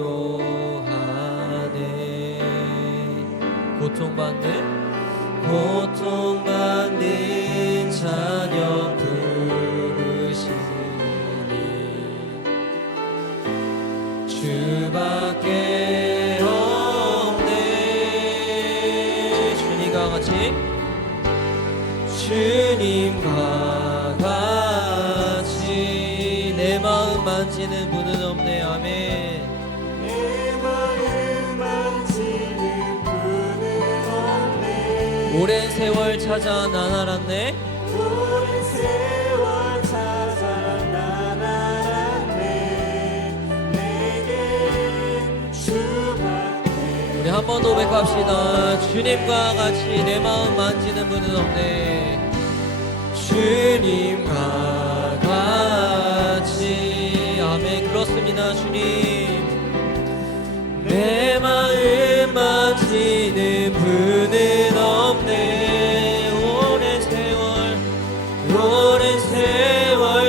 고통받는 자녀 부르시니 주밖에 주님과 같이 내 마음 만지는 분은 없네. 아멘. 내 마음 만지는 분은 없네. 오랜 세월 찾아 난 알았네. 오랜 세월 찾아 난 알았네. 내게 주밖에. 우리 한 번 더 고백합시다. 주님과 같이 내 마음 만지는 분은 없네. 주님과 같이. 아멘. 그렇습니다. 주님, 내 마음 만지는 분은 없네. 오랜 세월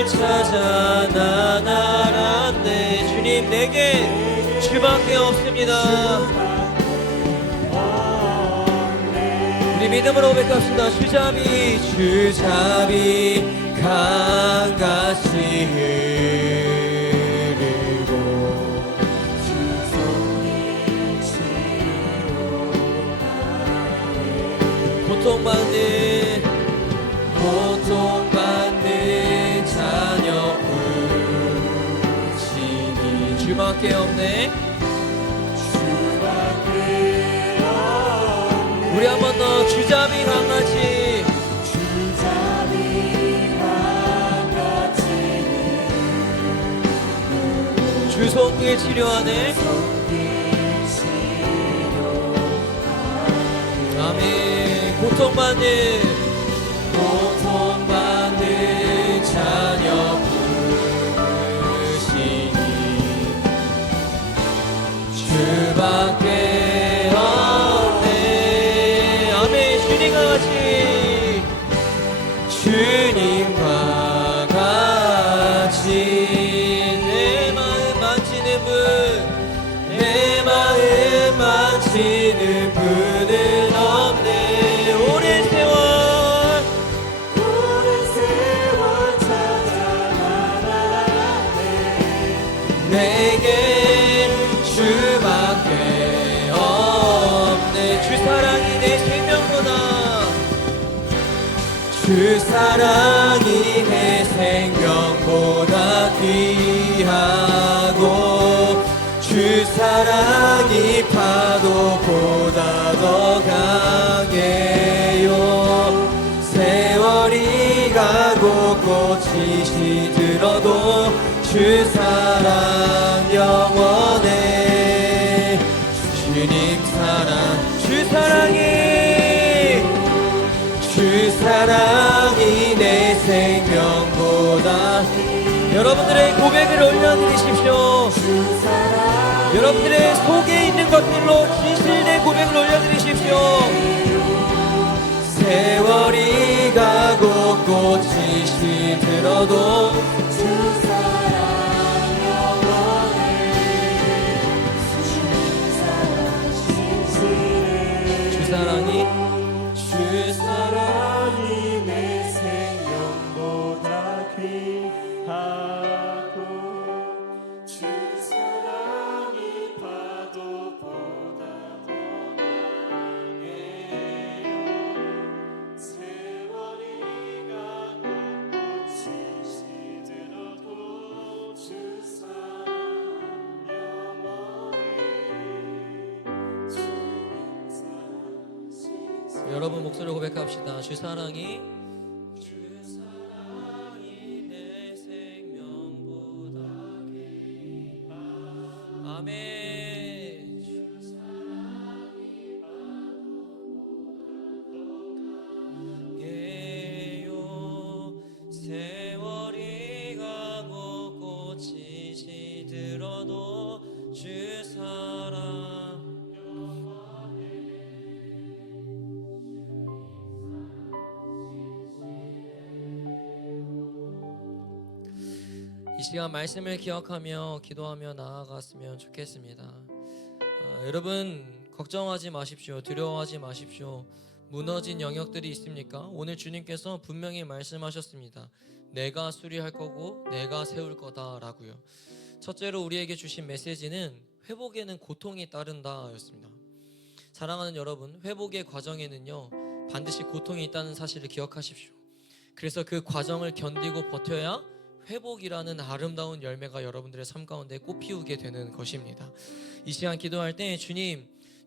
찾아 난 알았네. 주님, 내게 주밖에 없습니다. 우리 믿음으로 고백합시다. 주잡이 강같이 흐르고 주 손길 치료하네. 고통받는 자녀 부르시니 주밖에 없네. 우리 한 번 더. 주잡이 강같이 주 손길 치료하네. 고통받는 자녀 부르시니 주밖에 없네. 아멘. 주님과 같이, 주님과 같이 내 마음 만지는 분, 내 마음 만지는 분은 없네. 오랜 세월 찾아가네. 내게 주밖에 없네. 주 사랑이 내 생명보다, 주 사랑이 내 생명보다 귀하고 주 사랑이 파도보다 더 강해요. 세월이 가고 꽃이 시들어도 주 사랑 영원해. 주님 사랑, 주 사랑이 내 생명보다. 여러분들의 고백을 올려드리십시오. 여러분들의 속에 있는 것들로 진실된 고백을 올려드리십시오. 세월이 가고 꽃이 시들어도 주 사랑 영원해. 주 사랑이 내 생명보다 귀하고 주 사랑이 파도보다 더 강해요. 세월이 가고 꽃이 시들어도 주 사랑 영원해. 여러분 목소리로 고백합시다. 주 사랑이 내 생명보다 귀하다. 아멘. 주 사랑이 파도보다 더 강해요. 세월이 가고 꽃이 시들어도 주 사랑. 이 시간 말씀을 기억하며 기도하며 나아갔으면 좋겠습니다. 여러분 걱정하지 마십시오. 두려워하지 마십시오. 무너진 영역들이 있습니까? 오늘 주님께서 분명히 말씀하셨습니다. 내가 수리할 거고 내가 세울 거다라고요. 첫째로 우리에게 주신 메시지는 회복에는 고통이 따른다 였습니다. 사랑하는 여러분, 회복의 과정에는요 반드시 고통이 있다는 사실을 기억하십시오. 그래서 그 과정을 견디고 버텨야 회복이라는 아름다운 열매가 여러분들의 삶 가운데 꽃피우게 되는 것입니다. 이 시간 기도할 때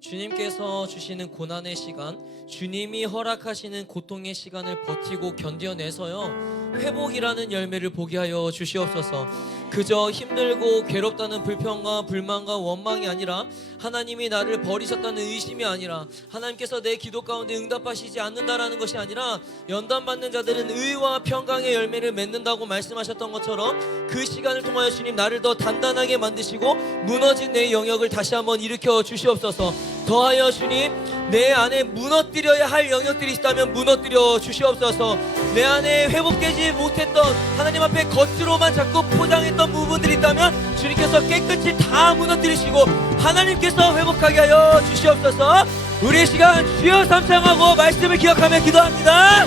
주님께서 주시는 고난의 시간, 주님이 허락하시는 고통의 시간을 버티고 견뎌내서요 회복이라는 열매를 보게 하여 주시옵소서. 그저 힘들고 괴롭다는 불평과 불만과 원망이 아니라, 하나님이 나를 버리셨다는 의심이 아니라, 하나님께서 내 기도 가운데 응답하시지 않는다라는 것이 아니라, 연단받는 자들은 의와 평강의 열매를 맺는다고 말씀하셨던 것처럼 그 시간을 통하여 주님 나를 더 단단하게 만드시고 무너진 내 영역을 다시 한번 일으켜 주시옵소서. 더하여 주님 내 안에 무너뜨려야 할 영역들이 있다면 무너뜨려 주시옵소서. 내 안에 회복되지 못했던, 하나님 앞에 겉으로만 자꾸 포장했던 부분들이 있다면 주님께서 깨끗이 다 무너뜨리시고 하나님께서 회복하게 하여 주시옵소서. 우리의 시간 주여 삼창하고 말씀을 기억하며 기도합니다.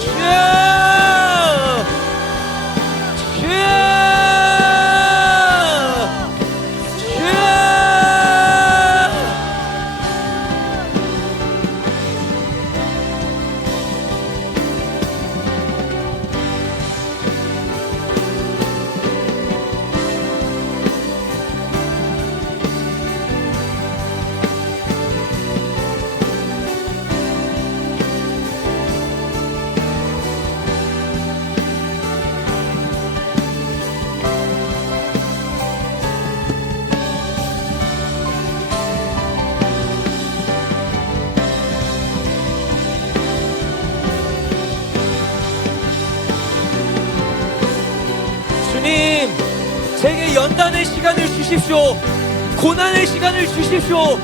주여, 주여, 제게 연단의 시간을 주십시오. 고난의 시간을 주십시오.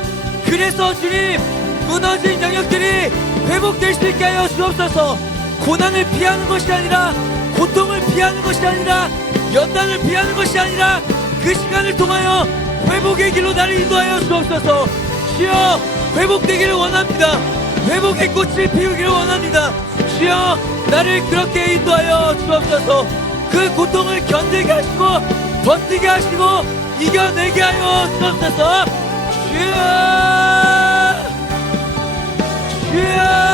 그래서 주님, 무너진 영역들이 회복될 수 있게 하여 주옵소서. 고난을 피하는 것이 아니라, 고통을 피하는 것이 아니라, 연단을 피하는 것이 아니라 그 시간을 통하여 회복의 길로 나를 인도하여 주옵소서. 주여, 회복되기를 원합니다. 회복의 꽃을 피우기를 원합니다. 주여, 나를 그렇게 인도하여 주옵소서. 그 고통을 견디게 하시고 버티게 하시고 이겨내게 하여 주옵소서. 주여, 주여.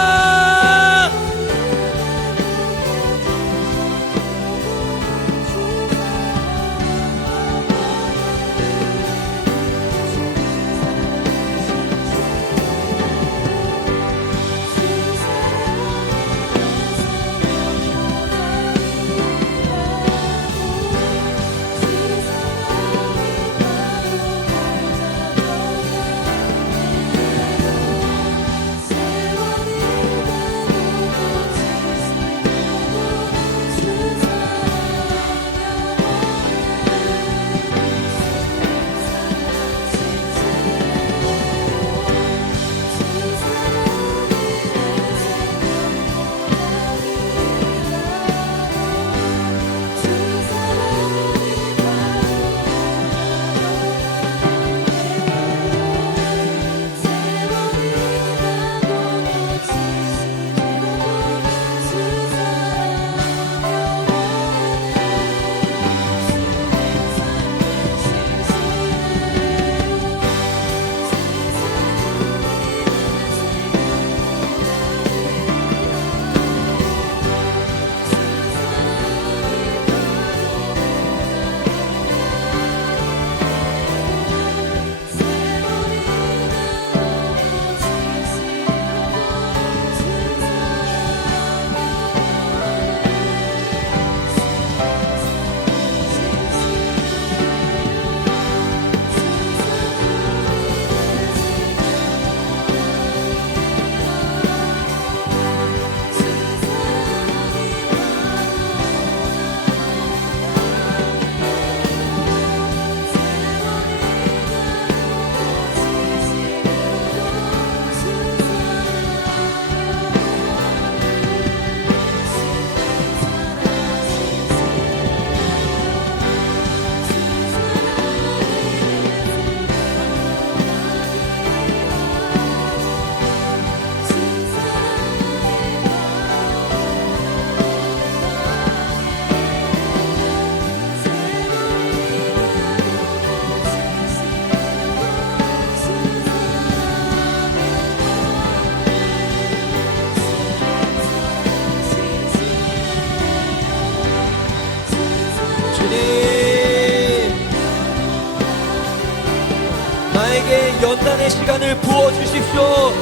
나에게 연단의 시간을 부어주십시오.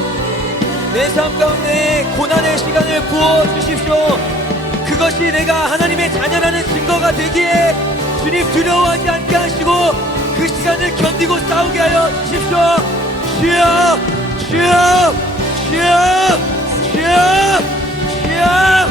내 삶 가운데 고난의 시간을 부어주십시오. 그것이 내가 하나님의 자녀라는 증거가 되기에 주님 두려워하지 않게 하시고 그 시간을 견디고 싸우게 하여 주십시오. 주여, 주여, 주여, 주여, 주여.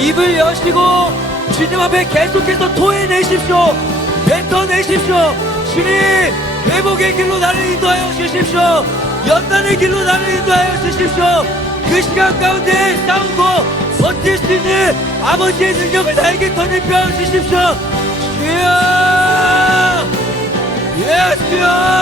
입을 여시고 주님 앞에 계속해서 토해내십시오. 뱉어내십시오. 주님, 회복의 길로 나를 인도하여 주십시오. 연단의 길로 나를 인도하여 주십시오. 그 시간 가운데 싸우고 버틸 수 있는 아버지의 능력을 나에게 덧입혀 주십시오. 주여, 예수여.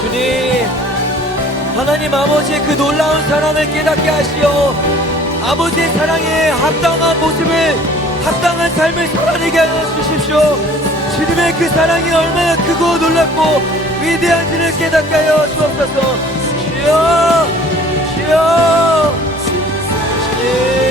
주님, 하나님 아버지의 그 놀라운 사랑을 깨닫게 하시어 아버지의 사랑에 합당한 모습을, 합당한 삶을 살아내게 하여 주십시오. 주님의 그 사랑이 얼마나 크고 놀랍고 위대한지를 깨닫게 하여 주옵소서. 주여, 주여, 주님.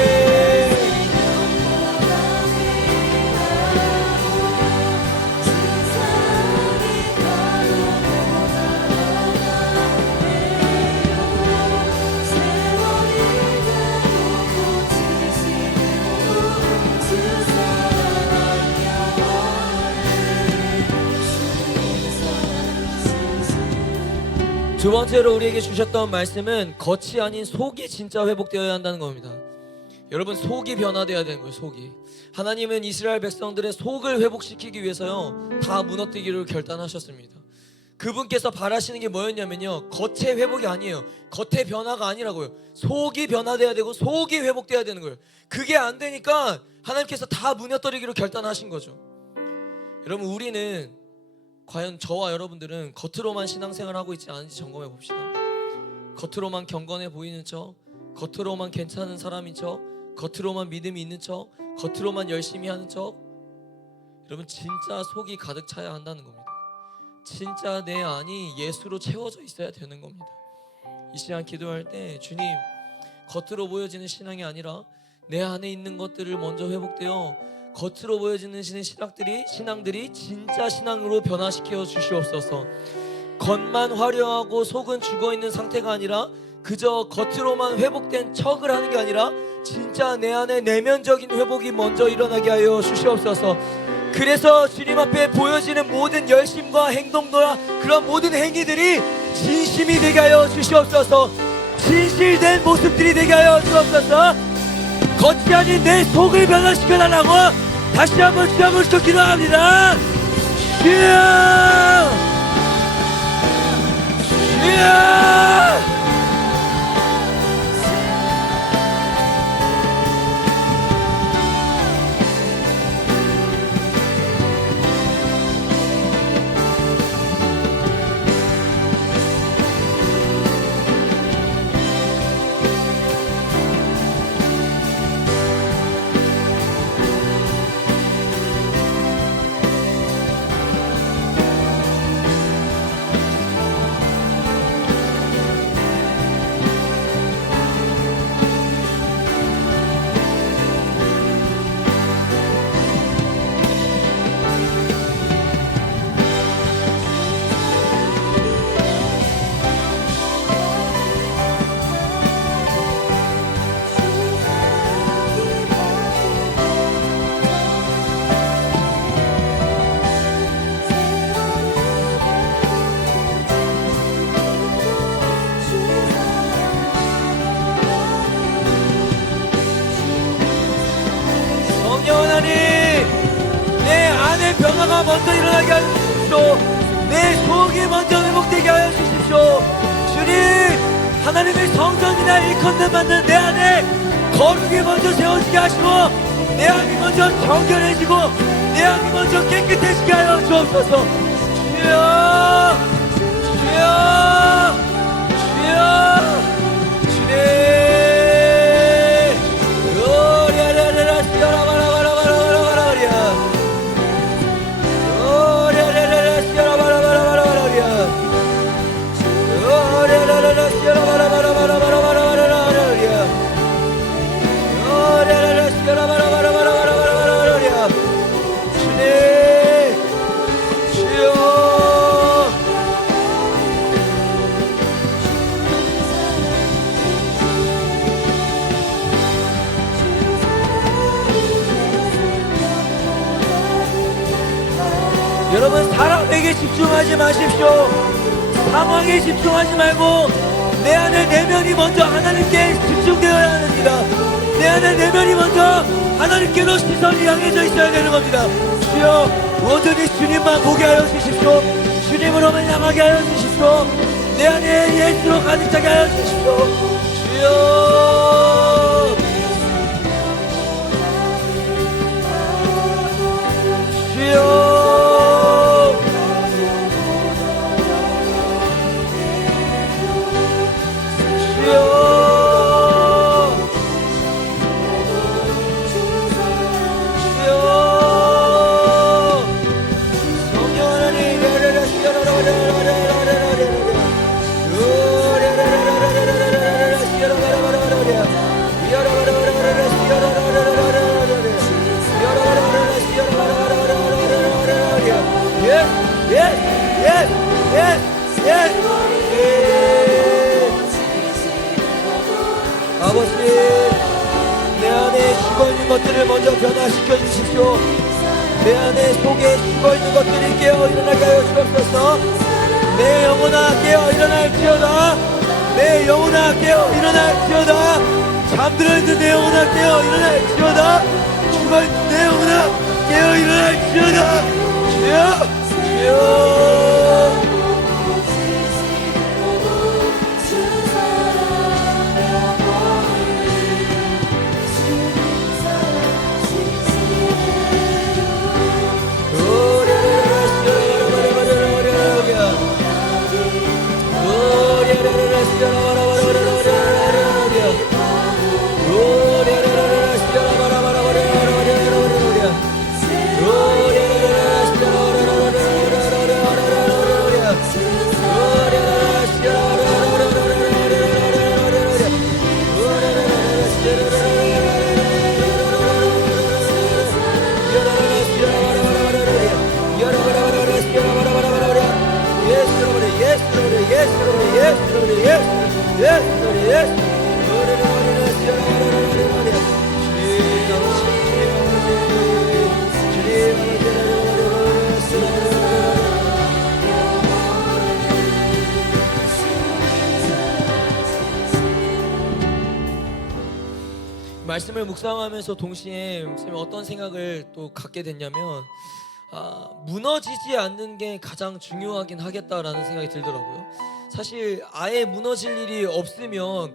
두 번째로 우리에게 주셨던 말씀은 겉이 아닌 속이 진짜 회복되어야 한다는 겁니다. 여러분, 속이 변화되어야 되는 거예요. 속이. 하나님은 이스라엘 백성들의 속을 회복시키기 위해서요 다 무너뜨리기를 결단하셨습니다. 그분께서 바라시는 게 뭐였냐면요, 겉의 회복이 아니에요. 겉의 변화가 아니라고요. 속이 변화돼야 되고 속이 회복돼야 되는 거예요. 그게 안 되니까 하나님께서 다 무너뜨리기로 결단하신 거죠. 여러분, 우리는 과연 저와 여러분들은 겉으로만 신앙생활을 하고 있지 않은지 점검해 봅시다. 겉으로만 경건해 보이는 척, 겉으로만 괜찮은 사람인 척, 겉으로만 믿음이 있는 척, 겉으로만 열심히 하는 척. 여러분, 진짜 속이 가득 차야 한다는 겁니다. 진짜 내 안이 예수로 채워져 있어야 되는 겁니다. 이 시간 기도할 때 주님, 겉으로 보여지는 신앙이 아니라 내 안에 있는 것들을 먼저 회복되어 겉으로 보여지는 신앙들이 진짜 신앙으로 변화시켜 주시옵소서. 겉만 화려하고 속은 죽어있는 상태가 아니라 그저 겉으로만 회복된 척을 하는 게 아니라 진짜 내 안에 내면적인 회복이 먼저 일어나게 하여 주시옵소서. 그래서 주님 앞에 보여지는 모든 열심과 행동과 그런 모든 행위들이 진심이 되게 하여 주시옵소서. 진실된 모습들이 되게 하여 주옵소서. 겉이 아닌 내 속을 변화시켜달라고 다시 한번 주여 기도합니다. 주여, 주여. 내 안에 변화가 먼저 일어나게 하여 주십시오. 내 속이 먼저 회복되게 하여 주십시오. 주님, 하나님의 성전이나 일컨대 받는 내 안에 거룩이 먼저 세워지게 하시고 내 안이 먼저 정결해지고 내 안이 먼저 깨끗해지게 하여 주옵소서. 주여, 주여, 주여, 주님. 집중하지 마십시오. 상황에 집중하지 말고 내 안에 내면이 먼저 하나님께 집중되어야 합니다. 내 안에 내면이 먼저 하나님께로 시선이 향해져 있어야 되는 겁니다. 주여, 온전히 주님만 보게 하여 주십시오. 주님으로만 향하게 하여 주십시오. 내 안에 예수로 가득 차게 하여 주십시오. 주여, 주여, 아버지, 내 안에 죽어있는 것들을 먼저 변화시켜 주십시오. 내 안에 속에 죽어있는 것들이 깨어 일어나게 하여 주옵소서. 내 영혼아 깨어 일어날지어다. 내 영혼아 깨어 일어날지어다. 잠들어있는 내 영혼아 깨어 일어날지어다. 죽어있는 내 영혼아 깨어 일어날지어다. 주여, 주여. 말씀을 묵상하면서 동시에 선생님 어떤 생각을 또 갖게 됐냐면, 무너지지 않는 게 가장 중요하긴 하겠다라는 생각이 들더라고요. 사실 아예 무너질 일이 없으면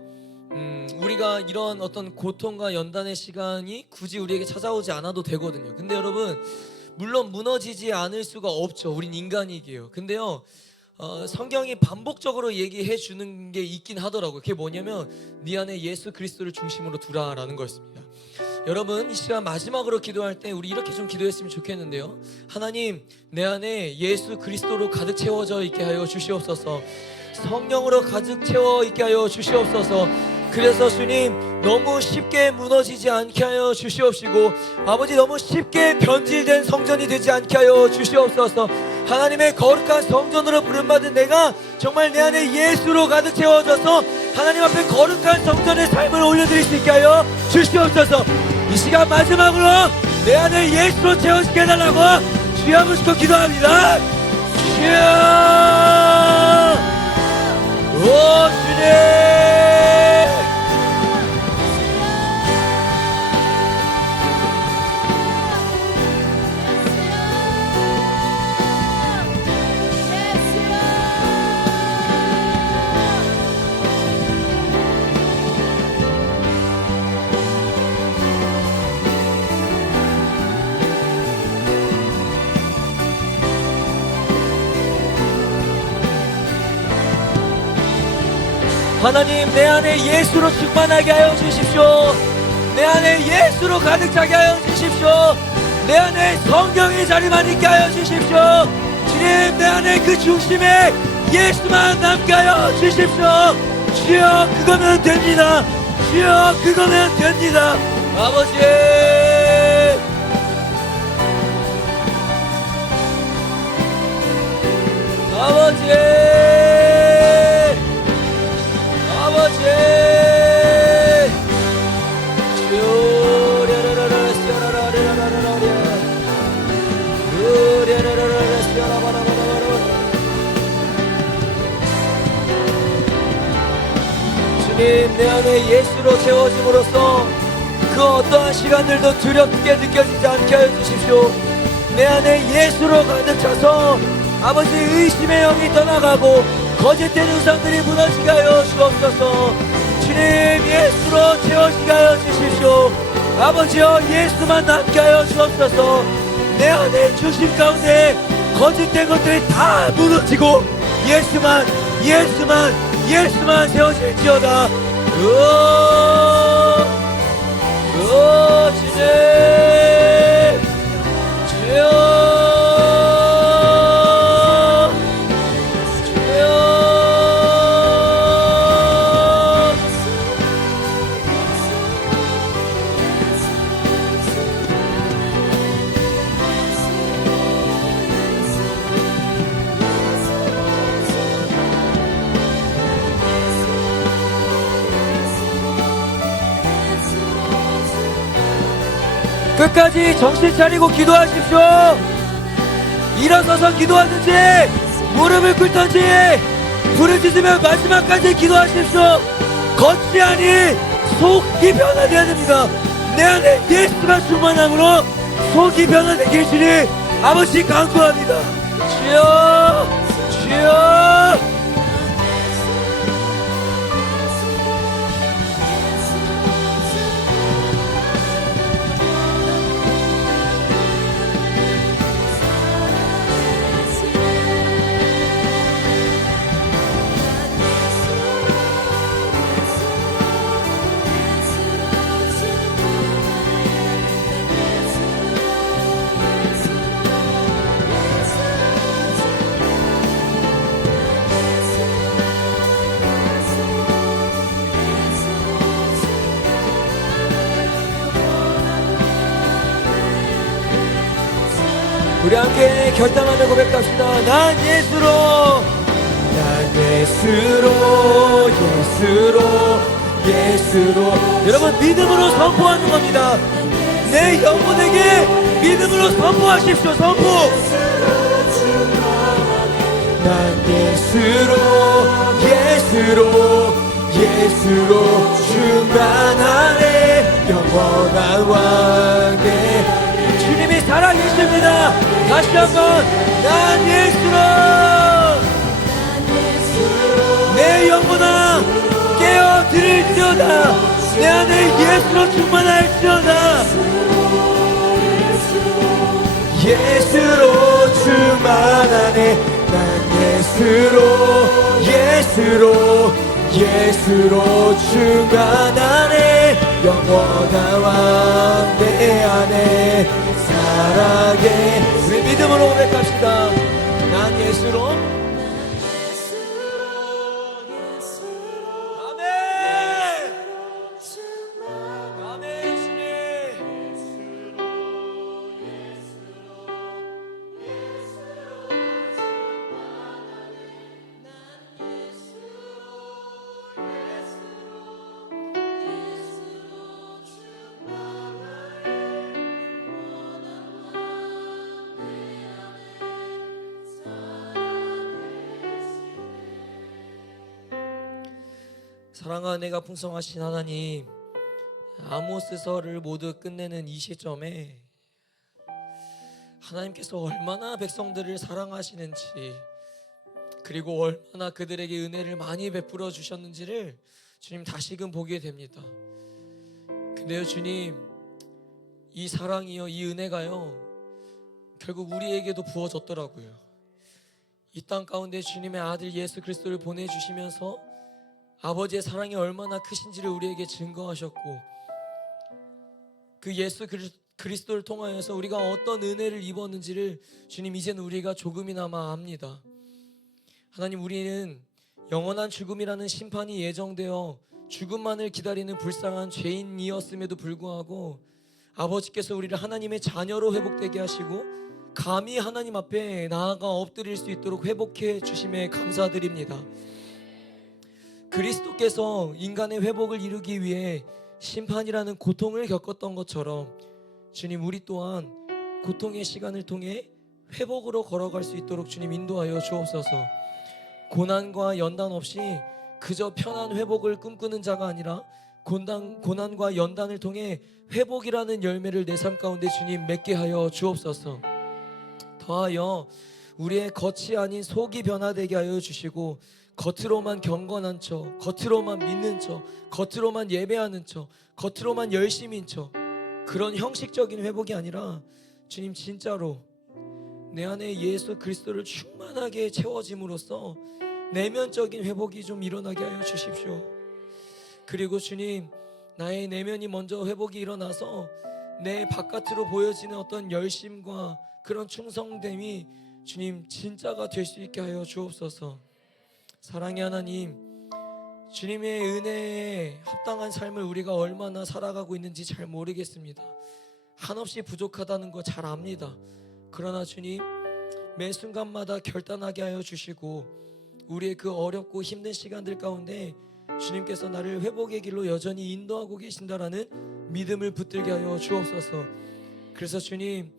우리가 이런 어떤 고통과 연단의 시간이 굳이 우리에게 찾아오지 않아도 되거든요. 근데 여러분, 물론 무너지지 않을 수가 없죠. 우린 인간이기에요. 근데요, 성경이 반복적으로 얘기해 주는 게 있긴 하더라고요. 그게 뭐냐면 네 안에 예수 그리스도를 중심으로 두라라는 거였습니다. 여러분, 이 시간 마지막으로 기도할 때 우리 이렇게 좀 기도했으면 좋겠는데요. 하나님, 내 안에 예수 그리스도로 가득 채워져 있게 하여 주시옵소서. 성령으로 가득 채워 있게 하여 주시옵소서. 그래서 주님, 너무 쉽게 무너지지 않게 하여 주시옵시고, 아버지, 너무 쉽게 변질된 성전이 되지 않게 하여 주시옵소서. 하나님의 거룩한 성전으로 부름받은 내가 정말 내 안에 예수로 가득 채워져서 하나님 앞에 거룩한 성전의 삶을 올려드릴 수 있게 하여 주시옵소서. 이 시간 마지막으로 내 안에 예수로 채워지게 해달라고 주여 한번 더 기도합니다. 주여, 오 주님, 하나님, 내 안에 예수로 충만하게 하여 주십시오. 내 안에 예수로 가득 차게 하여 주십시오. 내 안에 성경의 자리만 있게 하여 주십시오. 주님, 내 안에 그 중심에 예수만 남게 하여 주십시오. 주여, 그거면 됩니다. 주여, 그거면 됩니다. 아버지, 아버지, 아버지, 주여, 주님, 내 안에 예수로 채워짐으로써 그 어떠한 시간들도 두렵게 느껴지지 않게 하여 주십시오. 내 안에 예수로 가득 차서 아버지 의심의 영이 떠나가고 거짓된 우상들이 무너지게 하여 주옵소서. 주님, 예수로 채워지게 하여 주십시오. 아버지여, 예수만 남게 하여 주옵소서. 내 안에 중심 가운데 거짓된 것들이 다 무너지고 예수만 세워질지어다. 주님, 주여, 끝까지 정신 차리고 기도하십시오. 일어서서 기도하든지 무릎을 꿇든지 부르짖으며 마지막까지 기도하십시오. 겉이 아닌 속이 변화되어야 됩니다. 내 안에 예수가 충만함으로 속이 변화되길 주니 아버지 간구합니다. 주여, 주여. 우리 함께 결단하며 고백합시다. 난 예수로 여러분, 믿음으로 선포하는 겁니다. 내 영혼에게 믿음으로 선포하십시오. 선포. 난 예수로 충만하네. 영원한 왕의 주님이 살아계십니다. 다시 한번, 난 예수로 내 영혼아 깨어들을지어다. 내 안에 예수로 충만할지어다. 예수로 충만하네. 난 예수로 충만하네. 영원한 왕 내 안에 살아계. 우리 믿음으로 고백합시다. 난 예수로. 아멘. 아멘. 주님. 사랑과 은혜가 풍성하신 하나님, 아모스서를 모두 끝내는 이 시점에 하나님께서 얼마나 백성들을 사랑하시는지, 그리고 얼마나 그들에게 은혜를 많이 베풀어 주셨는지를 주님 다시금 보게 됩니다. 근데요 주님, 이 사랑이요, 이 은혜가요 결국 우리에게도 부어졌더라고요. 이 땅 가운데 주님의 아들 예수 그리스도를 보내주시면서 아버지의 사랑이 얼마나 크신지를 우리에게 증거하셨고, 그 예수 그리스도를 통하여서 우리가 어떤 은혜를 입었는지를 주님 이제는 우리가 조금이나마 압니다. 하나님, 우리는 영원한 죽음이라는 심판이 예정되어 죽음만을 기다리는 불쌍한 죄인이었음에도 불구하고 아버지께서 우리를 하나님의 자녀로 회복되게 하시고 감히 하나님 앞에 나아가 엎드릴 수 있도록 회복해 주심에 감사드립니다. 그리스도께서 인간의 회복을 이루기 위해 심판이라는 고통을 겪었던 것처럼 주님, 우리 또한 고통의 시간을 통해 회복으로 걸어갈 수 있도록 주님 인도하여 주옵소서. 고난과 연단 없이 그저 편한 회복을 꿈꾸는 자가 아니라 고난과 연단을 통해 회복이라는 열매를 내 삶 가운데 주님 맺게 하여 주옵소서. 더하여 우리의 겉이 아닌 속이 변화되게 하여 주시고, 겉으로만 경건한 척, 겉으로만 믿는 척, 겉으로만 예배하는 척, 겉으로만 열심인 척, 그런 형식적인 회복이 아니라 주님 진짜로 내 안에 예수 그리스도를 충만하게 채워짐으로써 내면적인 회복이 좀 일어나게 하여 주십시오. 그리고 주님, 나의 내면이 먼저 회복이 일어나서 내 바깥으로 보여지는 어떤 열심과 그런 충성됨이 주님 진짜가 될 수 있게 하여 주옵소서. 사랑의 하나님, 주님의 은혜에 합당한 삶을 우리가 얼마나 살아가고 있는지 잘 모르겠습니다. 한없이 부족하다는 거 잘 압니다. 그러나 주님, 매 순간마다 결단하게 하여 주시고, 우리의 그 어렵고 힘든 시간들 가운데 주님께서 나를 회복의 길로 여전히 인도하고 계신다라는 믿음을 붙들게 하여 주옵소서. 그래서 주님,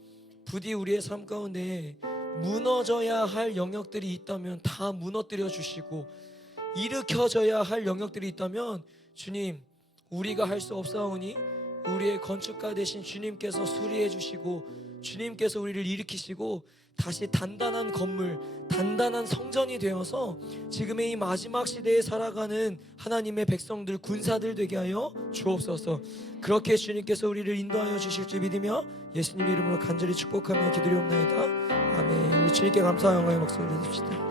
부디 우리의 삶 가운데 무너져야 할 영역들이 있다면 다 무너뜨려 주시고, 일으켜져야 할 영역들이 있다면 주님, 우리가 할 수 없사오니 우리의 건축가 되신 주님께서 수리해 주시고, 주님께서 우리를 일으키시고 다시 단단한 건물, 단단한 성전이 되어서 지금의 이 마지막 시대에 살아가는 하나님의 백성들, 군사들 되게 하여 주옵소서. 그렇게 주님께서 우리를 인도하여 주실 줄 믿으며 예수님 이름으로 간절히 축복하며 기도리옵나이다. 아멘. 우리 주님께 감사와 영광의 목소리 내줍시다.